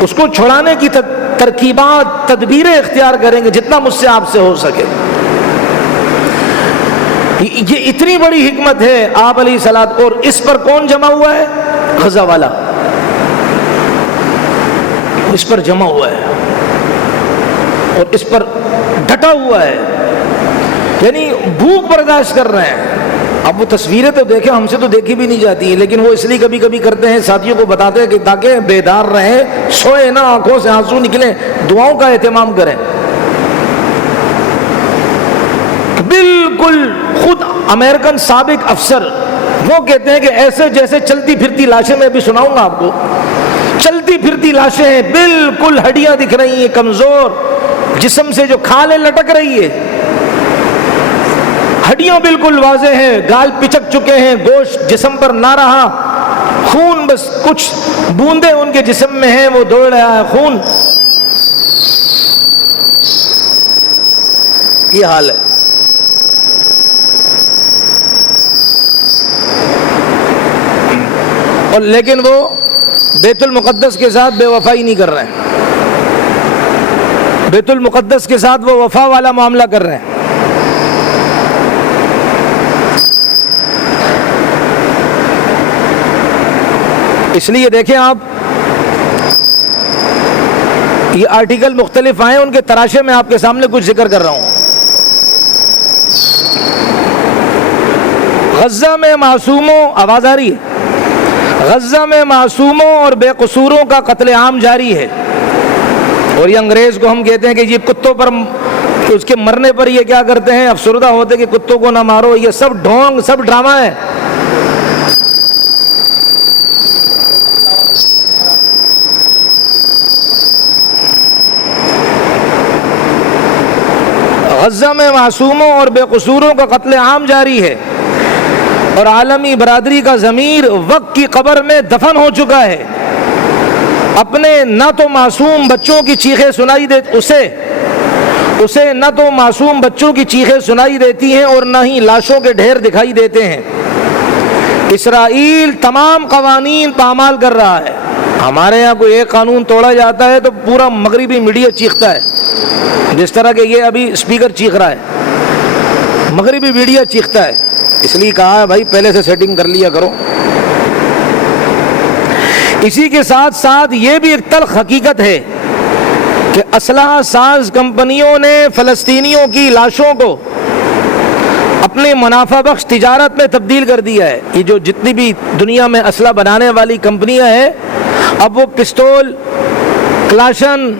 اس کو چھڑانے کی ترکیبات تدبیریں اختیار کریں گے جتنا مجھ سے آپ سے ہو سکے. یہ اتنی بڑی حکمت ہے آپ علیہ الصلوۃ. اور اس پر کون جمع ہوا ہے؟ غزہ والا اس پر جمع ہوا ہے اور اس پر ڈٹا ہوا ہے, یعنی بھوک برداشت کر رہے ہیں. اب وہ تصویریں تو دیکھیں, ہم سے تو دیکھی بھی نہیں جاتی ہیں, لیکن وہ اس لیے کبھی کبھی کرتے ہیں, ساتھیوں کو بتاتے ہیں کہ تاکہ بیدار رہیں, سوئے نہ, آنکھوں سے آنسو نکلیں, دعاؤں کا اہتمام کریں. بالکل خود امریکن سابق افسر وہ کہتے ہیں کہ ایسے جیسے چلتی پھرتی لاشیں, میں بھی سناؤں گا آپ کو, چلتی پھرتی لاشیں ہیں, بالکل ہڈیاں دکھ رہی ہیں, کمزور جسم سے جو کھالیں لٹک رہی ہے, ہڈیاں بالکل واضح ہیں, گال پچک چکے ہیں, گوشت جسم پر نہ رہا, خون بس کچھ بوندیں ان کے جسم میں ہیں, وہ دوڑ رہا ہے خون. یہ حال ہے. اور لیکن وہ بیت المقدس کے ساتھ بے وفائی نہیں کر رہے ہیں, بیت المقدس کے ساتھ وہ وفا والا معاملہ کر رہے ہیں. اس لیے دیکھیں آپ, یہ آرٹیکل مختلف آئے, ان کے تراشے میں آپ کے سامنے کچھ ذکر کر رہا ہوں. غزہ میں معصوموں, آواز آ رہی ہے, غزہ میں معصوموں اور بے قصوروں کا قتل عام جاری ہے. اور یہ انگریز کو ہم کہتے ہیں کہ یہ کتوں پر, اس کے مرنے پر یہ کیا کرتے ہیں, افسردہ ہوتے کہ کتوں کو نہ مارو. یہ سب ڈھونگ, سب ڈرامہ ہے. غزہ میں معصوموں اور بے قصوروں کا قتل عام جاری ہے اور عالمی برادری کا ضمیر وقت کی قبر میں دفن ہو چکا ہے. اپنے نہ تو معصوم بچوں کی چیخیں سنائی دیتی اسے نہ تو معصوم بچوں کی چیخیں سنائی دیتی ہیں اور نہ ہی لاشوں کے ڈھیر دکھائی دیتے ہیں. اسرائیل تمام قوانین پامال کر رہا ہے. ہمارے یہاں کوئی ایک قانون توڑا جاتا ہے تو پورا مغربی میڈیا چیختا ہے, جس طرح کہ یہ ابھی اسپیکر چیخ رہا ہے, مغربی میڈیا چیختا ہے. اس لیے کہا ہے بھائی پہلے سے سیٹنگ کر لیا کرو. اسی کے ساتھ ساتھ یہ بھی ایک تلخ حقیقت ہے کہ اسلحہ ساز کمپنیوں نے فلسطینیوں کی لاشوں کو اپنے منافع بخش تجارت میں تبدیل کر دیا ہے. یہ جو جتنی بھی دنیا میں اسلحہ بنانے والی کمپنیاں ہیں, اب وہ پستول کلاشن،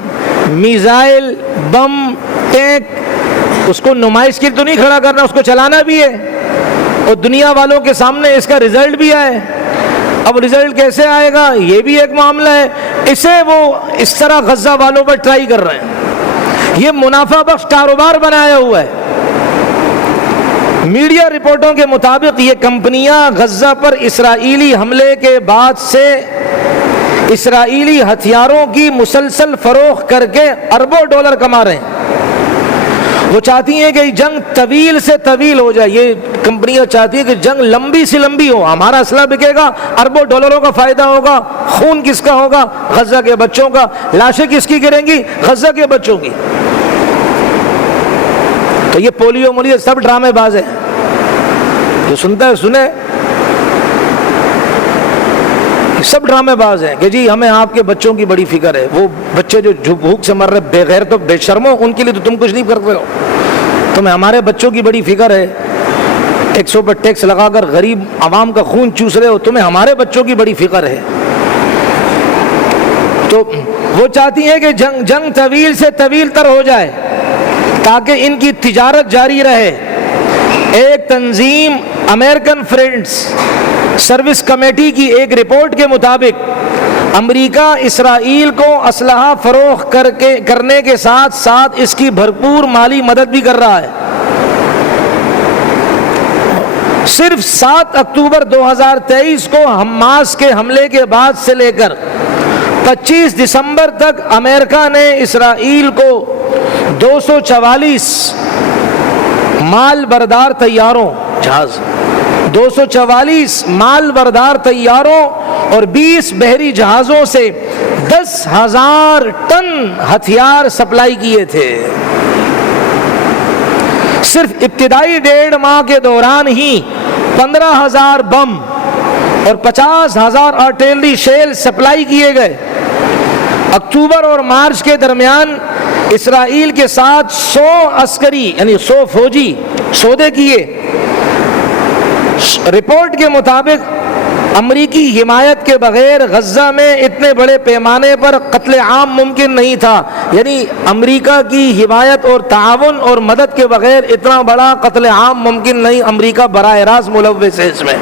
میزائل، بم، ٹینک، اس کو نمائش کے لیے تو نہیں کھڑا کرنا، اس کو چلانا بھی ہے، اور دنیا والوں کے سامنے اس کا رزلٹ بھی آئے۔ اب رزلٹ کیسے آئے گا یہ بھی ایک معاملہ ہے، اسے وہ اس طرح غزہ والوں پر ٹرائی کر رہے ہیں، یہ منافع بخش کاروبار بنایا ہوا ہے۔ میڈیا رپورٹوں کے مطابق یہ کمپنیاں غزہ پر اسرائیلی حملے کے بعد سے اسرائیلی ہتھیاروں کی مسلسل فروخت کر کے اربوں ڈالر کما رہے ہیں۔ وہ چاہتی ہیں کہ جنگ طویل سے طویل ہو جائے، یہ کمپنیاں چاہتی ہیں کہ جنگ لمبی سے لمبی ہو، ہمارا اسلحہ بکے گا، اربوں ڈالروں کا فائدہ ہوگا، خون کس کا ہوگا؟ غزہ کے بچوں کا، لاشیں کس کی گریں گی؟ غزہ کے بچوں کی۔ تو یہ پولیو مولیو سب ڈرامے باز ہیں، جو سنتا ہے سنے، سب ڈرامے باز ہیں کہ جی ہمیں آپ کے بچوں کی بڑی فکر ہے۔ وہ بچے جو بھوک سے مر رہے، بے غیر تو بے شرمو، ان کے لیے تو تم کچھ نہیں کرتے ہو، تمہیں ہمارے بچوں کی بڑی فکر ہے، ٹیکسوں پر ٹیکس لگا کر غریب عوام کا خون چوس رہے ہو، تمہیں ہمارے بچوں کی بڑی فکر ہے۔ تو وہ چاہتی ہیں کہ جنگ طویل سے طویل تر ہو جائے تاکہ ان کی تجارت جاری رہے۔ ایک تنظیم امریکن فرینڈز سروس کمیٹی کی ایک رپورٹ کے مطابق امریکہ اسرائیل کو اسلحہ فروخت کرنے کے ساتھ ساتھ اس کی بھرپور مالی مدد بھی کر رہا ہے۔ صرف 7 اکتوبر 2023 کو حماس کے حملے کے بعد سے لے کر 25 دسمبر تک امریکہ نے اسرائیل کو 244 مال بردار طیاروں، 244 مال بردار طیاروں اور 20 بحری جہازوں سے 10,000 ٹن ہتھیار سپلائی کیے تھے۔ صرف ابتدائی 1.5 ماہ کے دوران ہی 15,000 بم اور 50,000 آرٹلری شیل سپلائی کیے گئے۔ اکتوبر اور مارچ کے درمیان اسرائیل کے ساتھ 100 عسکری یعنی 100 فوجی سودے کیے۔ رپورٹ کے مطابق امریکی حمایت کے بغیر غزہ میں اتنے بڑے پیمانے پر قتل عام ممکن نہیں تھا، یعنی امریکہ کی حمایت اور تعاون اور مدد کے بغیر اتنا بڑا قتل عام ممکن نہیں، امریکہ براہ راست ملوث ہے اس میں۔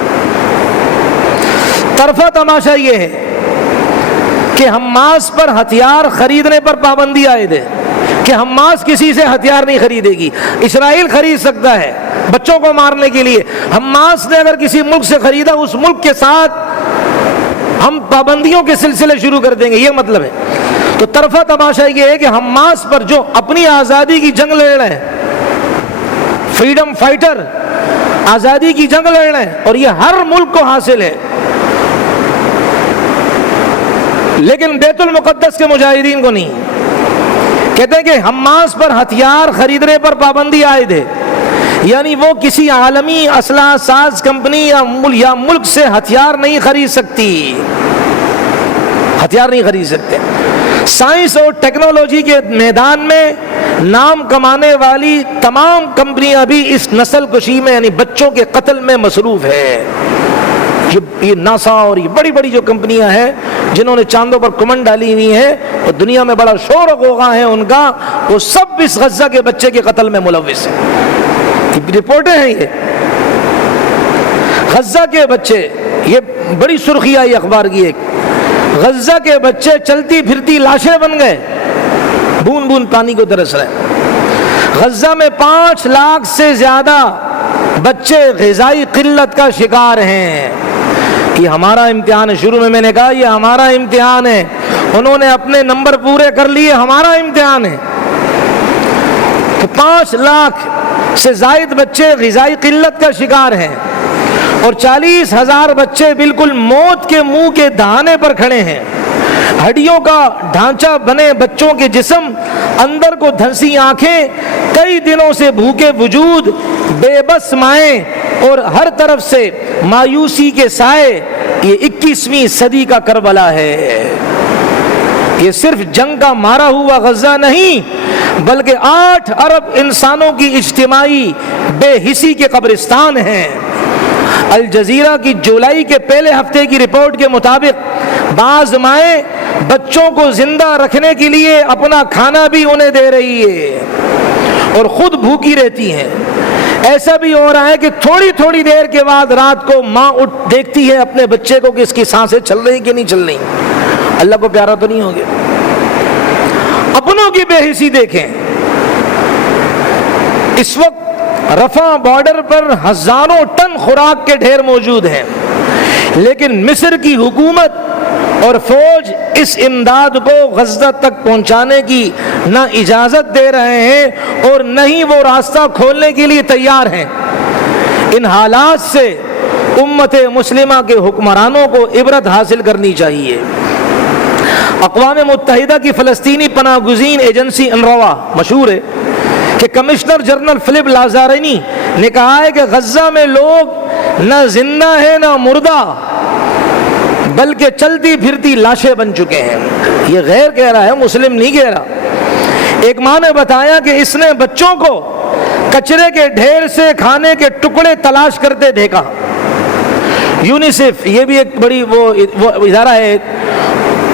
طرفہ تماشا یہ ہے کہ حماس پر ہتھیار خریدنے پر پابندی عائد ہے کہ حماس کسی سے ہتھیار نہیں خریدے گی، اسرائیل خرید سکتا ہے بچوں کو مارنے کے لیے، حماس نے اگر کسی ملک سے خریدا اس ملک کے ساتھ ہم پابندیوں کے سلسلے شروع کر دیں گے، یہ مطلب ہے۔ تو طرفہ تماشا یہ ہے کہ حماس پر جو اپنی آزادی کی جنگ لڑ رہے ہیں، فریڈم فائٹر آزادی کی جنگ لڑ رہے ہیں، اور یہ ہر ملک کو حاصل ہے، لیکن بیت المقدس کے مجاہدین کو نہیں۔ کہتے ہیں کہ حماس پر ہتھیار خریدنے پر پابندی عائد ہے، یعنی وہ کسی عالمی اسلحہ ساز کمپنی یا ملک سے ہتھیار نہیں خرید سکتی، ہتھیار نہیں خرید سکتے۔ سائنس اور ٹیکنالوجی کے میدان میں نام کمانے والی تمام کمپنیاں بھی اس نسل کشی میں یعنی بچوں کے قتل میں مصروف ہے۔ یہ ناسا اور یہ بڑی بڑی جو کمپنیاں ہیں جنہوں نے چاندوں پر کمنڈ ڈالی ہوئی ہیں اور دنیا میں بڑا شور و غوغا ہے ان کا، وہ سب اس غزہ کے بچے کے قتل میں ملوث ہیں۔ رپورٹیں ہیں یہ غزہ کے بچے، یہ بڑی سرخی آئی اخبار کی، ایک غزہ کے بچے چلتی پھرتی لاشیں بن گئے، بوند بوند پانی کو ترس رہے۔ غزہ میں 5 لاکھ سے زیادہ بچے غذائی قلت کا شکار ہیں۔ یہ ہمارا امتحان ہے، شروع میں نے کہا یہ ہمارا امتحان ہے، انہوں نے اپنے نمبر پورے کر لیے، ہمارا امتحان ہے۔ تو 5 لاکھ سے زائد بچے غذائی قلت کا شکار ہیں اور 40,000 بچے بالکل موت کے منہ کے دہانے پر کھڑے ہیں۔ ہڈیوں کا ڈھانچہ بنے بچوں کے جسم، اندر کو دھنسی آنکھیں، کئی دنوں سے بھوکے وجود، بے بس مائیں اور ہر طرف سے مایوسی کے سائے، یہ 21ویں صدی کا کربلا ہے۔ یہ صرف جنگ کا مارا ہوا غزہ نہیں بلکہ 8 ارب انسانوں کی اجتماعی بے حسی کے قبرستان ہیں۔ الجزیرہ کی جولائی کے پہلے ہفتے کی رپورٹ کے مطابق بعض مائیں بچوں کو زندہ رکھنے کے لیے اپنا کھانا بھی انہیں دے رہی ہے اور خود بھوکی رہتی ہیں۔ ایسا بھی ہو رہا ہے کہ تھوڑی تھوڑی دیر کے بعد رات کو ماں اٹھ دیکھتی ہے اپنے بچے کو کہ اس کی سانسیں چل رہی کہ نہیں چل رہی۔ اللہ کو پیارا تو نہیں ہو گیا؟ اپنوں کی بے حسی دیکھیں۔ اس وقت رفح بارڈر پر ہزاروں ٹن خوراک کے ڈھیر موجود ہیں، لیکن مصر کی حکومت اور فوج اس امداد کو غزہ تک پہنچانے کی نہ اجازت دے رہے ہیں اور نہ ہی وہ راستہ کھولنے کے لیے تیار ہیں۔ ان حالات سے امت مسلمہ کے حکمرانوں کو عبرت حاصل کرنی چاہیے۔ اقوام متحدہ کی فلسطینی پناہ گزین ایجنسی انروا مشہور ہے کہ کمشنر جنرل فلپ لازارینی نے کہا ہے کہ غزہ میں لوگ نہ زندہ ہیں نہ مردہ، بلکہ چلتی پھرتی لاشیں بن چکے ہیں۔ یہ غیر کہہ رہا ہے، مسلم نہیں کہہ رہا۔ ایک ماں نے بتایا کہ اس نے بچوں کو کچرے کے ڈھیر سے کھانے کے ٹکڑے تلاش کرتے دیکھا۔ یونیسیف، یہ بھی ایک بڑی وہ ادارہ ہے،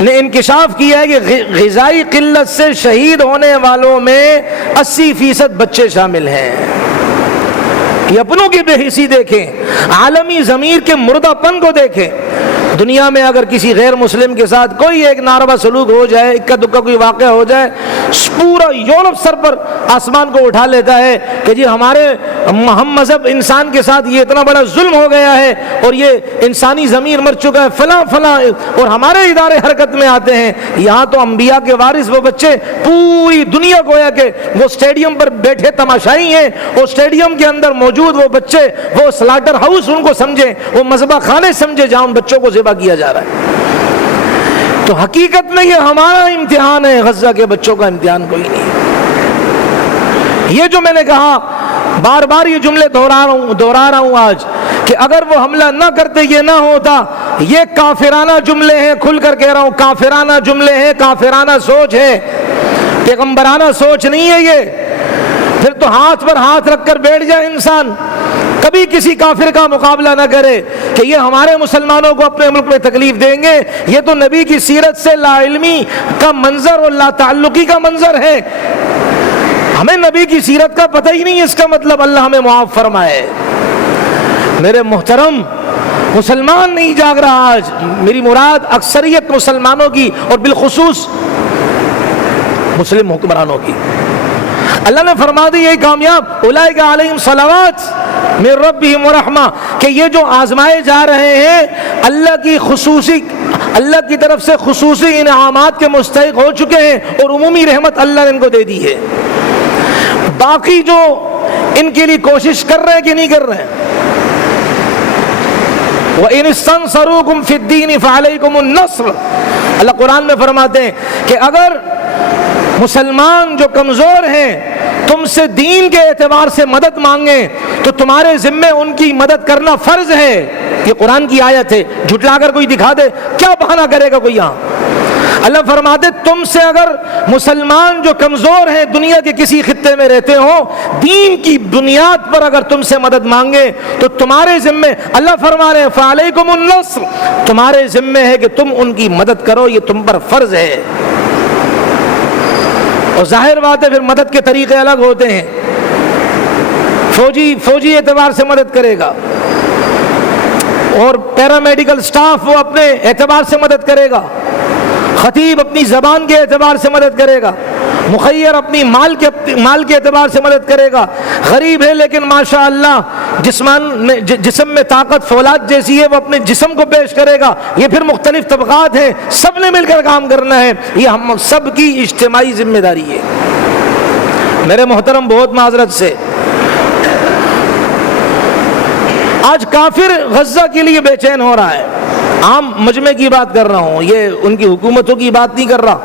نے انکشاف کیا ہے کہ غذائی قلت سے شہید ہونے والوں میں 80% بچے شامل ہیں۔ یہ اپنوں کی بے حسی دیکھیں، عالمی ضمیر کے مردہ پن کو دیکھیں۔ دنیا میں اگر کسی غیر مسلم کے ساتھ کوئی ایک ناروا سلوک ہو جائے، اکا دکا کوئی واقعہ ہو جائے، پورا یورپ سر پر آسمان کو اٹھا لیتا ہے کہ جی ہمارے ہم مذہب انسان کے ساتھ یہ اتنا بڑا ظلم ہو گیا ہے اور یہ انسانی ضمیر مر چکا ہے، فلاں فلاں، اور ہمارے ادارے حرکت میں آتے ہیں۔ یہاں تو انبیاء کے وارث وہ بچے پوری دنیا گویا کہ وہ سٹیڈیم پر بیٹھے تماشائی ہیں، اور سٹیڈیم کے اندر موجود وہ بچے وہ سلاٹر ہاؤس ان کو سمجھیں، وہ مذبح خانے سمجھے جہاں ان بچوں کو ذبح کیا جا رہا ہے۔ تو حقیقت میں یہ ہمارا امتحان ہے، غزہ کے بچوں کا امتحان کوئی نہیں۔ یہ جو میں نے کہا بار بار یہ جملے دہرا رہا ہوں آج کہ اگر وہ حملہ نہ کرتے، یہ نہ ہوتا، یہ کافرانہ جملے ہیں، کھل کر کہہ رہا ہوں، کافرانہ جملے ہیں، کافرانہ سوچ ہے، پیغمبرانہ سوچ نہیں ہے یہ۔ پھر تو ہاتھ پر ہاتھ رکھ کر بیٹھ جائے انسان، کبھی کسی کافر کا مقابلہ نہ کرے کہ یہ ہمارے مسلمانوں کو اپنے ملک میں تکلیف دیں گے۔ یہ تو نبی کی سیرت سے لا علمی کا منظر اور لا تعلقی کا منظر ہے۔ ہمیں نبی کی سیرت کا پتہ ہی نہیں، اس کا مطلب اللہ ہمیں معاف فرمائے۔ میرے محترم، مسلمان نہیں جاگ رہا آج، میری مراد اکثریت مسلمانوں کی اور بالخصوص مسلم حکمرانوں کی۔ اللہ نے فرما دی یہ کامیاب، اولئک علیہم صلوات من ربہم ورحمہ، کہ یہ جو آزمائے جا رہے ہیں اللہ کی طرف سے خصوصی انعامات کے مستحق ہو چکے ہیں، اور عمومی رحمت اللہ نے ان کو دے دی ہے۔ باقی جو ان کے لیے کوشش کر رہے ہیں کہ نہیں کر رہے ہیں، وَإِنِ اسْتَنصَرُوكُمْ فِي الدِّينِ فَعَلَيْكُمُ النَّصْرُ، اللہ قرآن میں فرماتے ہیں کہ اگر مسلمان جو کمزور ہیں تم سے دین کے اعتبار سے مدد مانگیں تو تمہارے ذمے ان کی مدد کرنا فرض ہے۔ یہ قرآن کی آیت ہے، جھٹلا کر کوئی دکھا دے کیا بہانہ کرے گا کوئی یہاں؟ اللہ فرماتے تم سے اگر مسلمان جو کمزور ہیں دنیا کے کسی خطے میں رہتے ہوں، دین کی بنیاد پر اگر تم سے مدد مانگے تو تمہارے ذمے، اللہ فرما رہے ہیں فَعَلَيْكُمُ النَّصْرُ، تمہارے ذمے ہے کہ تم ان کی مدد کرو، یہ تم پر فرض ہے۔ اور ظاہر بات ہے پھر مدد کے طریقے الگ ہوتے ہیں، فوجی اعتبار سے مدد کرے گا، اور پیرامیڈیکل سٹاف وہ اپنے اعتبار سے مدد کرے گا، خطیب اپنی زبان کے اعتبار سے مدد کرے گا، مخیر اپنی مال کے اعتبار سے مدد کرے گا، غریب ہے لیکن ماشاءاللہ جسم میں طاقت فولاد جیسی ہے وہ اپنے جسم کو پیش کرے گا۔ یہ پھر مختلف طبقات ہیں، سب نے مل کر کام کرنا ہے، یہ ہم سب کی اجتماعی ذمہ داری ہے۔ میرے محترم، بہت معذرت سے آج کافر غزہ کے لیے بے چین ہو رہا ہے، عام مجمع کی بات کر رہا ہوں، یہ ان کی حکومتوں کی بات نہیں کر رہا۔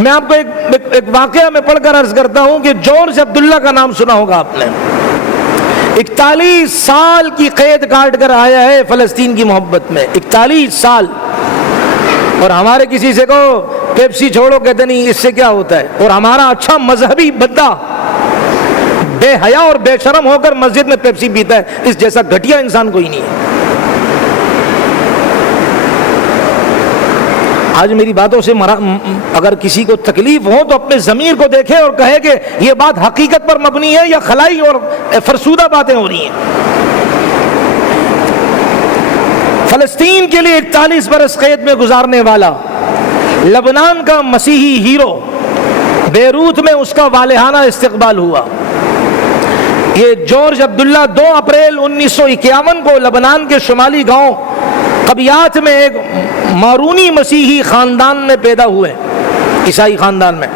میں آپ کو ایک واقعہ میں پڑھ کر عرض کرتا ہوں کہ جارج عبداللہ کا نام سنا ہوگا آپ نے، 41 سال کی قید کاٹ کر آیا ہے فلسطین کی محبت میں، 41 سال، اور ہمارے کسی سے کہو پیپسی چھوڑو کہتے نہیں اس سے کیا ہوتا ہے، اور ہمارا اچھا مذہبی بندہ بے حیا اور بے شرم ہو کر مسجد میں پیپسی پیتا ہے، اس جیسا گھٹیا انسان کوئی نہیں ہے۔ آج میری باتوں سے اگر کسی کو تکلیف ہو تو اپنے ضمیر کو دیکھے اور کہے کہ یہ بات حقیقت پر مبنی ہے یا خلائی اور فرسودہ باتیں ہو رہی ہیں۔ فلسطین کے لیے 41 برس قید میں گزارنے والا لبنان کا مسیحی ہیرو، بیروت میں اس کا والہانہ استقبال ہوا۔ یہ جارج عبداللہ 2 اپریل 1951 کو لبنان کے شمالی گاؤں قبیات میں ایک مارونی مسیحی خاندان میں پیدا ہوئے، عیسائی خاندان میں۔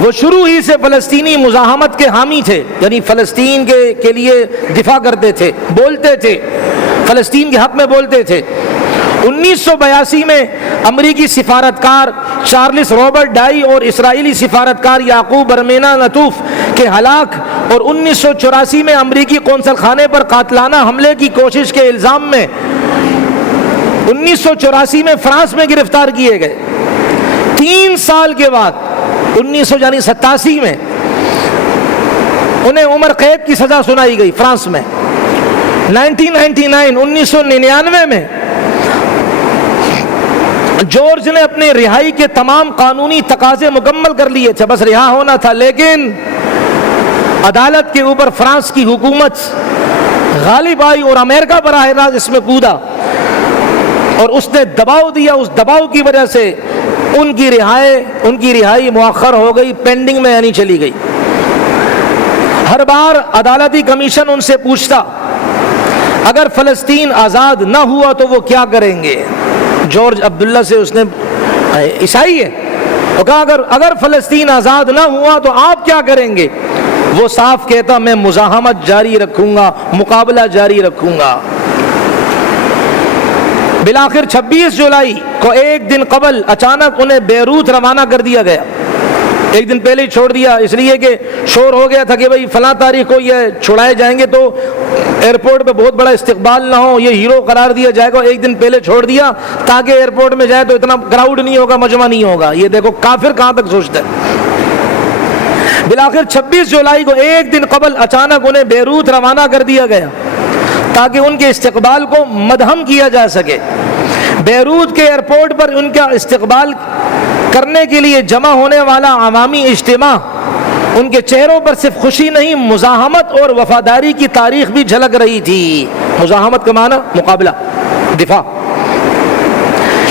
وہ شروع ہی سے فلسطینی مزاحمت کے حامی تھے، یعنی فلسطین کے لیے دفاع کرتے تھے، بولتے تھے، فلسطین کے حق میں بولتے تھے۔ 1982 میں امریکی سفارتکار چارلس رابرٹ ڈائی اور اسرائیلی سفارتکار یعقوب برمینا نتوف کے ہلاک اور 1984 میں امریکی قونصل خانے پر قاتلانہ حملے کی کوشش کے الزام میں 1984 میں فرانس میں گرفتار کیے گئے۔ 3 سال کے بعد 1987 میں انہیں عمر قید کی سزا سنائی گئی فرانس میں۔ 1999 میں جارج نے اپنے رہائی کے تمام قانونی تقاضے مکمل کر لیے تھے، بس رہا ہونا تھا، لیکن عدالت کے اوپر فرانس کی حکومت غالب آئی اور امریکہ براہ راست اس میں کودا اور اس نے دباؤ دیا۔ اس دباؤ کی وجہ سے ان کی رہائی مؤخر ہو گئی، پینڈنگ میں یعنی چلی گئی۔ ہر بار عدالتی کمیشن ان سے پوچھتا اگر فلسطین آزاد نہ ہوا تو وہ کیا کریں گے۔ جارج عبداللہ سے اس نے، عیسائی ہے، وہ کہا اگر فلسطین آزاد نہ ہوا تو آپ کیا کریں گے؟ وہ صاف کہتا میں مزاحمت جاری رکھوں گا، مقابلہ جاری رکھوں گا۔ بالآخر 26 جولائی کو ایک دن قبل اچانک انہیں بیروت روانہ کر دیا گیا۔ ایک دن پہلے ہی چھوڑ دیا، اس لیے کہ شور ہو گیا تھا کہ بھئی فلاں تاریخ کو یہ چھڑائے جائیں گے تو ایئرپورٹ پہ بہت بڑا استقبال نہ ہو، یہ ہیرو قرار دیا جائے گا۔ ایک دن پہلے چھوڑ دیا تاکہ ایئرپورٹ میں جائے تو اتنا کراؤڈ نہیں ہوگا، مجمع نہیں ہوگا۔ یہ دیکھو کافر کہاں تک سوچتا ہے۔ بالآخر 26 جولائی کو ایک دن قبل اچانک انہیں بیروت روانہ کر دیا گیا تاکہ ان کے استقبال کو مدہم کیا جا سکے۔ بیروت کے ایئرپورٹ پر ان کا استقبال کرنے کے لیے جمع ہونے والا عوامی اجتماع، ان کے چہروں پر صرف خوشی نہیں، مزاحمت اور وفاداری کی تاریخ بھی جھلک رہی تھی۔ مزاحمت کا معنی مقابلہ، دفاع۔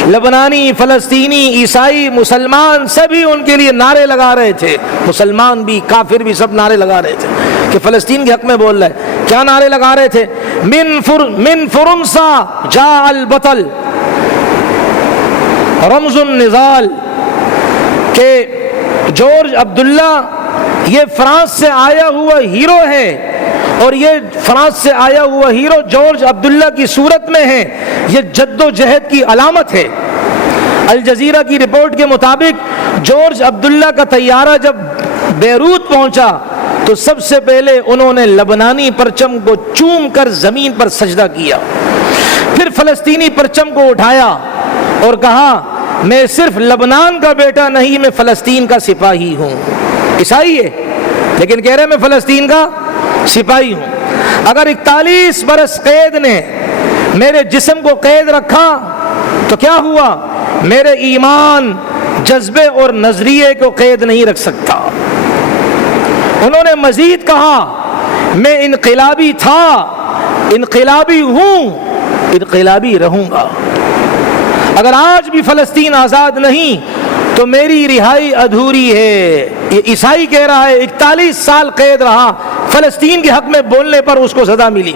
لبنانی، فلسطینی، عیسائی، مسلمان سبھی ان کے لیے نعرے لگا رہے تھے، مسلمان بھی کافر بھی سب نعرے لگا رہے تھے کہ فلسطین کے حق میں بول رہے۔ کیا نعرے لگا رہے تھے؟ من فرنسا جاء البطل رمز النضال، کہ جارج عبداللہ یہ فرانس سے آیا ہوا ہیرو ہے اور یہ فرانس سے آیا ہوا ہیرو جارج عبداللہ کی صورت میں ہے، یہ جد و جہد کی علامت ہے۔ الجزیرہ کی رپورٹ کے مطابق جارج عبداللہ کا طیارہ جب بیروت پہنچا تو سب سے پہلے انہوں نے لبنانی پرچم کو چوم کر زمین پر سجدہ کیا، پھر فلسطینی پرچم کو اٹھایا اور کہا میں صرف لبنان کا بیٹا نہیں، میں فلسطین کا سپاہی ہوں۔ عیسائی ہے لیکن کہہ رہے میں فلسطین کا سپاہی ہوں۔ اگر 41 برس قید نے میرے جسم کو قید رکھا تو کیا ہوا؟ میرے ایمان، جذبے اور نظریے کو قید نہیں رکھ سکتا۔ انہوں نے مزید کہا میں انقلابی تھا، انقلابی ہوں، انقلابی رہوں گا۔ اگر آج بھی فلسطین آزاد نہیں تو میری رہائی ادھوری ہے۔ یہ عیسائی کہہ رہا ہے، 41 سال قید رہا، فلسطین کے حق میں بولنے پر اس کو سزا ملی۔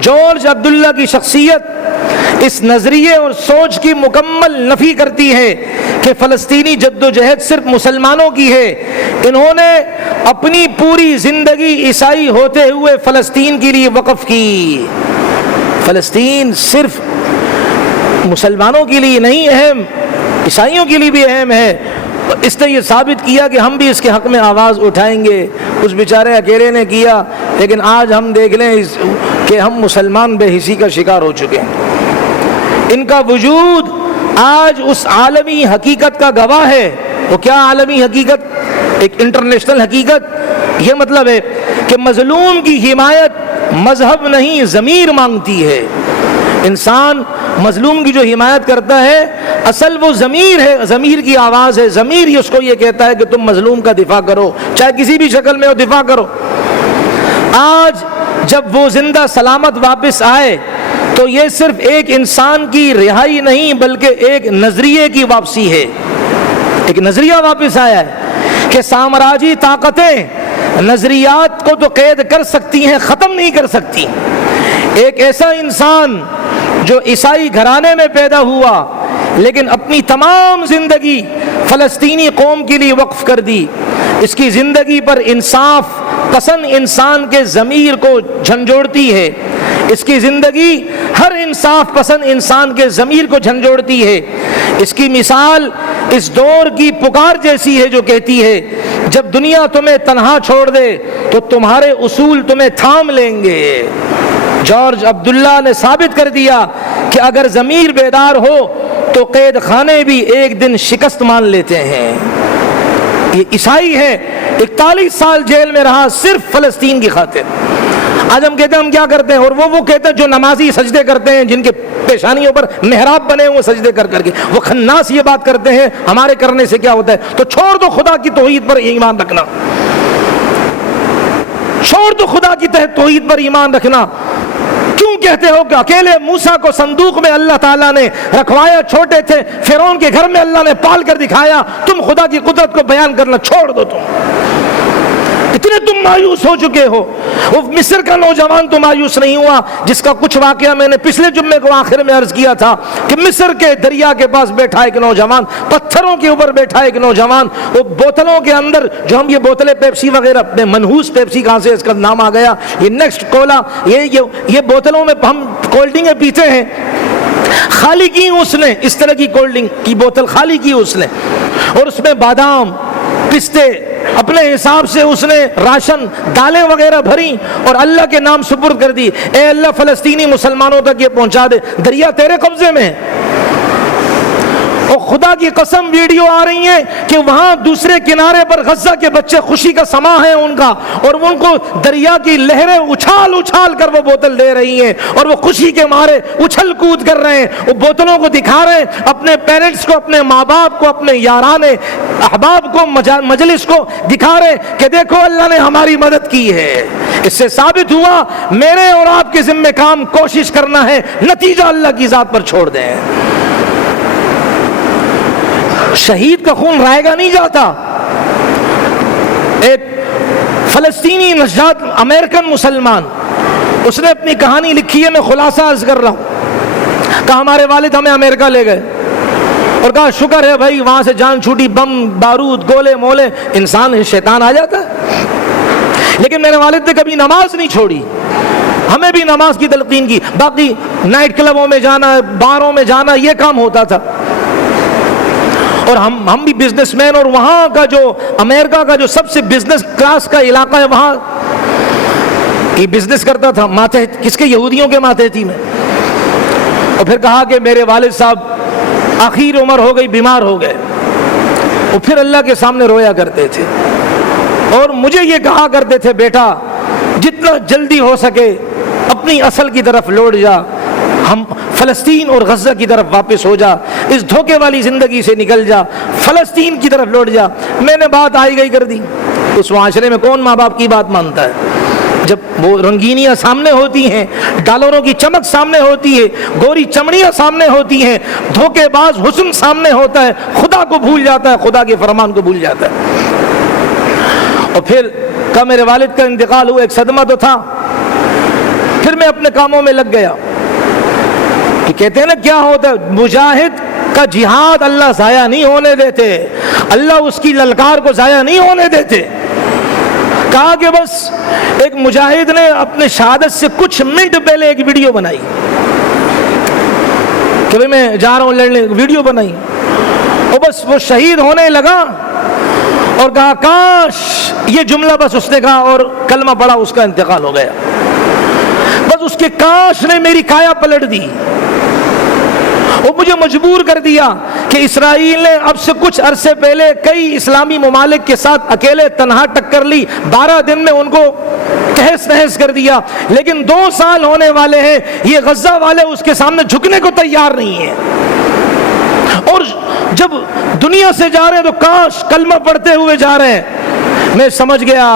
جارج عبداللہ کی شخصیت اس نظریے اور سوچ کی مکمل نفی کرتی ہے کہ فلسطینی جد و جہد صرف مسلمانوں کی ہے۔ انہوں نے اپنی پوری زندگی عیسائی ہوتے ہوئے فلسطین کے لیے وقف کی۔ فلسطین صرف مسلمانوں کے لیے نہیں اہم، عیسائیوں کے لیے بھی اہم ہے۔ اس نے یہ ثابت کیا کہ ہم بھی اس کے حق میں آواز اٹھائیں گے۔ اس بیچارے اکیلے نے کیا، لیکن آج ہم دیکھ لیں کہ ہم مسلمان بے حسی کا شکار ہو چکے ہیں۔ ان کا وجود آج اس عالمی حقیقت کا گواہ ہے۔ وہ کیا عالمی حقیقت؟ ایک انٹرنیشنل حقیقت۔ یہ مطلب ہے کہ مظلوم کی حمایت مذہب نہیں ضمیر مانگتی ہے۔ انسان مظلوم کی جو حمایت کرتا ہے اصل وہ ضمیر ہے، ضمیر کی آواز ہے، ضمیر ہی اس کو یہ کہتا ہے کہ تم مظلوم کا دفاع کرو، چاہے کسی بھی شکل میں ہو دفاع کرو۔ آج جب وہ زندہ سلامت واپس آئے تو یہ صرف ایک انسان کی رہائی نہیں بلکہ ایک نظریے کی واپسی ہے، ایک نظریہ واپس آیا ہے کہ سامراجی طاقتیں نظریات کو تو قید کر سکتی ہیں، ختم نہیں کر سکتی۔ ایک ایسا انسان جو عیسائی گھرانے میں پیدا ہوا لیکن اپنی تمام زندگی فلسطینی قوم کے لیے وقف کر دی، اس کی زندگی پر انصاف پسند انسان کے ضمیر کو جھنجھوڑتی ہے، اس کی زندگی ہر انصاف پسند انسان کے ضمیر کو جھنجھوڑتی ہے۔ اس کی مثال اس دور کی پکار جیسی ہے جو کہتی ہے جب دنیا تمہیں تنہا چھوڑ دے تو تمہارے اصول تمہیں تھام لیں گے۔ جارج عبداللہ نے ثابت کر دیا کہ اگر ضمیر بیدار ہو تو قید خانے بھی ایک دن شکست مان لیتے ہیں۔ یہ عیسائی ہے، 41 سال جیل میں رہا صرف فلسطین کی خاطر۔ آج ہم کہتے ہیں ہم کیا کرتے ہیں، اور وہ کہتے ہیں جو نمازی سجدے کرتے ہیں جن کے پیشانیوں پر محراب بنے ہوئے سجدے کر کر کے، وہ خناس یہ بات کرتے ہیں ہمارے کرنے سے کیا ہوتا ہے۔ تو چھوڑ دو خدا کی توحید پر ایمان رکھنا، چھوڑ دو خدا کی توحید پر ایمان رکھنا۔ کیوں کہتے ہو کہ اکیلے موسیٰ کو صندوق میں اللہ تعالیٰ نے رکھوایا، چھوٹے تھے فرعون کے گھر میں اللہ نے پال کر دکھایا، تم خدا کی قدرت کو بیان کرنا چھوڑ دو، اتنے تم مایوس ہو چکے ہو۔ وہ مصر کا نوجوان تو مایوس نہیں ہوا جس کا کچھ واقعہ میں نے پچھلے جمعے کو آخر میں عرض کیا تھا کہ مصر کے دریا کے پاس بیٹھا ایک نوجوان، پتھروں کے اوپر بیٹھا ایک نوجوان، وہ بوتلوں کے اندر جو ہم یہ بوتلیں پیپسی وغیرہ، منحوس پیپسی کہاں سے اس کا نام آ گیا، یہ نیکسٹ کولا، یہ بوتلوں میں ہم کولڈ ڈرنکیں پیتے ہیں، خالی کی اس نے، اس طرح کی کولڈ ڈرنک کی بوتل خالی کی اس نے، اور اس میں بادام پستے اپنے حساب سے اس نے راشن دالیں وغیرہ بھری اور اللہ کے نام سپرد کر دی، اے اللہ فلسطینی مسلمانوں تک یہ پہنچا دے، دریا تیرے قبضے میں ہے۔ اور خدا کی قسم ویڈیو آ رہی ہیں کہ وہاں دوسرے کنارے پر غزہ کے بچے خوشی کا سما ہے ان کا، اور ان کو دریا کی لہریں اچھال اچھال کر وہ بوتل دے رہی ہیں اور وہ خوشی کے مارے اچھل کود کر رہے ہیں، وہ بوتلوں کو دکھا رہے ہیں اپنے پیرنٹس کو، اپنے ماں باپ کو، اپنے یاران احباب کو، مجلس کو دکھا رہے ہیں کہ دیکھو اللہ نے ہماری مدد کی ہے۔ اس سے ثابت ہوا میرے اور آپ کے ذمہ کام کوشش کرنا ہے، نتیجہ اللہ کی ذات پر چھوڑ دیں۔ شہید کا خون رائے گا نہیں جاتا۔ ایک فلسطینی نژاد امریکن مسلمان، اس نے اپنی کہانی لکھی ہے، میں خلاصہ عرض کر رہا ہوں۔ کہا ہمارے والد ہمیں امریکہ لے گئے اور کہا شکر ہے بھائی وہاں سے جان چھوٹی، بم بارود گولے مولے، انسان شیطان آ جاتا ہے، لیکن میرے والد نے کبھی نماز نہیں چھوڑی، ہمیں بھی نماز کی تلقین کی، باقی نائٹ کلبوں میں جانا، باروں میں جانا، یہ کام ہوتا تھا، اور ہم بھی بزنس مین، اور وہاں کا جو امریکہ کا جو سب سے بزنس کلاس کا علاقہ ہے وہاں یہ بزنس کرتا تھا، ماتحت کس کے، یہودیوں کے ماتحتی میں۔ اور پھر کہا کہ میرے والد صاحب آخر عمر ہو گئی، بیمار ہو گئے، وہ پھر اللہ کے سامنے رویا کرتے تھے اور مجھے یہ کہا کرتے تھے بیٹا جتنا جلدی ہو سکے اپنی اصل کی طرف لوٹ جا، ہم فلسطین اور غزہ کی طرف واپس ہو جا، اس دھوکے والی زندگی سے نکل جا، فلسطین کی طرف لوٹ جا۔ میں نے بات آئی گئی کر دی۔ اس معاشرے میں کون ماں باپ کی بات مانتا ہے؟ جب وہ رنگینیاں سامنے ہوتی ہیں، ڈالروں کی چمک سامنے ہوتی ہے، گوری چمڑیاں سامنے ہوتی ہیں، دھوکے باز حسن سامنے ہوتا ہے، خدا کو بھول جاتا ہے، خدا کے فرمان کو بھول جاتا ہے۔ اور پھر کا میرے والد کا انتقال ہوا، ایک صدمہ تو تھا، پھر میں اپنے کاموں میں لگ گیا۔ کہ کہتے ہیں نا کیا ہوتا ہے، مجاہد کا جہاد اللہ ضائع نہیں ہونے دیتے، اللہ اس کی للکار کو ضائع نہیں ہونے دیتے۔ کہا کہ بس ایک مجاہد نے اپنے شہادت سے کچھ منٹ پہلے ایک ویڈیو بنائی کہ بھئی میں جا رہا ہوں لڑنے، ویڈیو بنائی، اور بس وہ شہید ہونے لگا اور کہا کاش، یہ جملہ بس اس نے کہا اور کلمہ پڑھا، اس کا انتقال ہو گیا۔ بس اس کے کاش نے میری کایا پلٹ دی، وہ مجھے مجبور کر دیا کہ اسرائیل نے اب سے کچھ عرصے پہلے کئی اسلامی ممالک کے ساتھ اکیلے تنہا ٹکر لی، 12 دن میں ان کو تہس نہس کر دیا، لیکن 2 سال ہونے والے ہیں، یہ غزہ والے اس کے سامنے جھکنے کو تیار نہیں ہیں۔ اور جب دنیا سے جا رہے ہیں تو کاش کلمہ پڑھتے ہوئے جا رہے ہیں۔ میں سمجھ گیا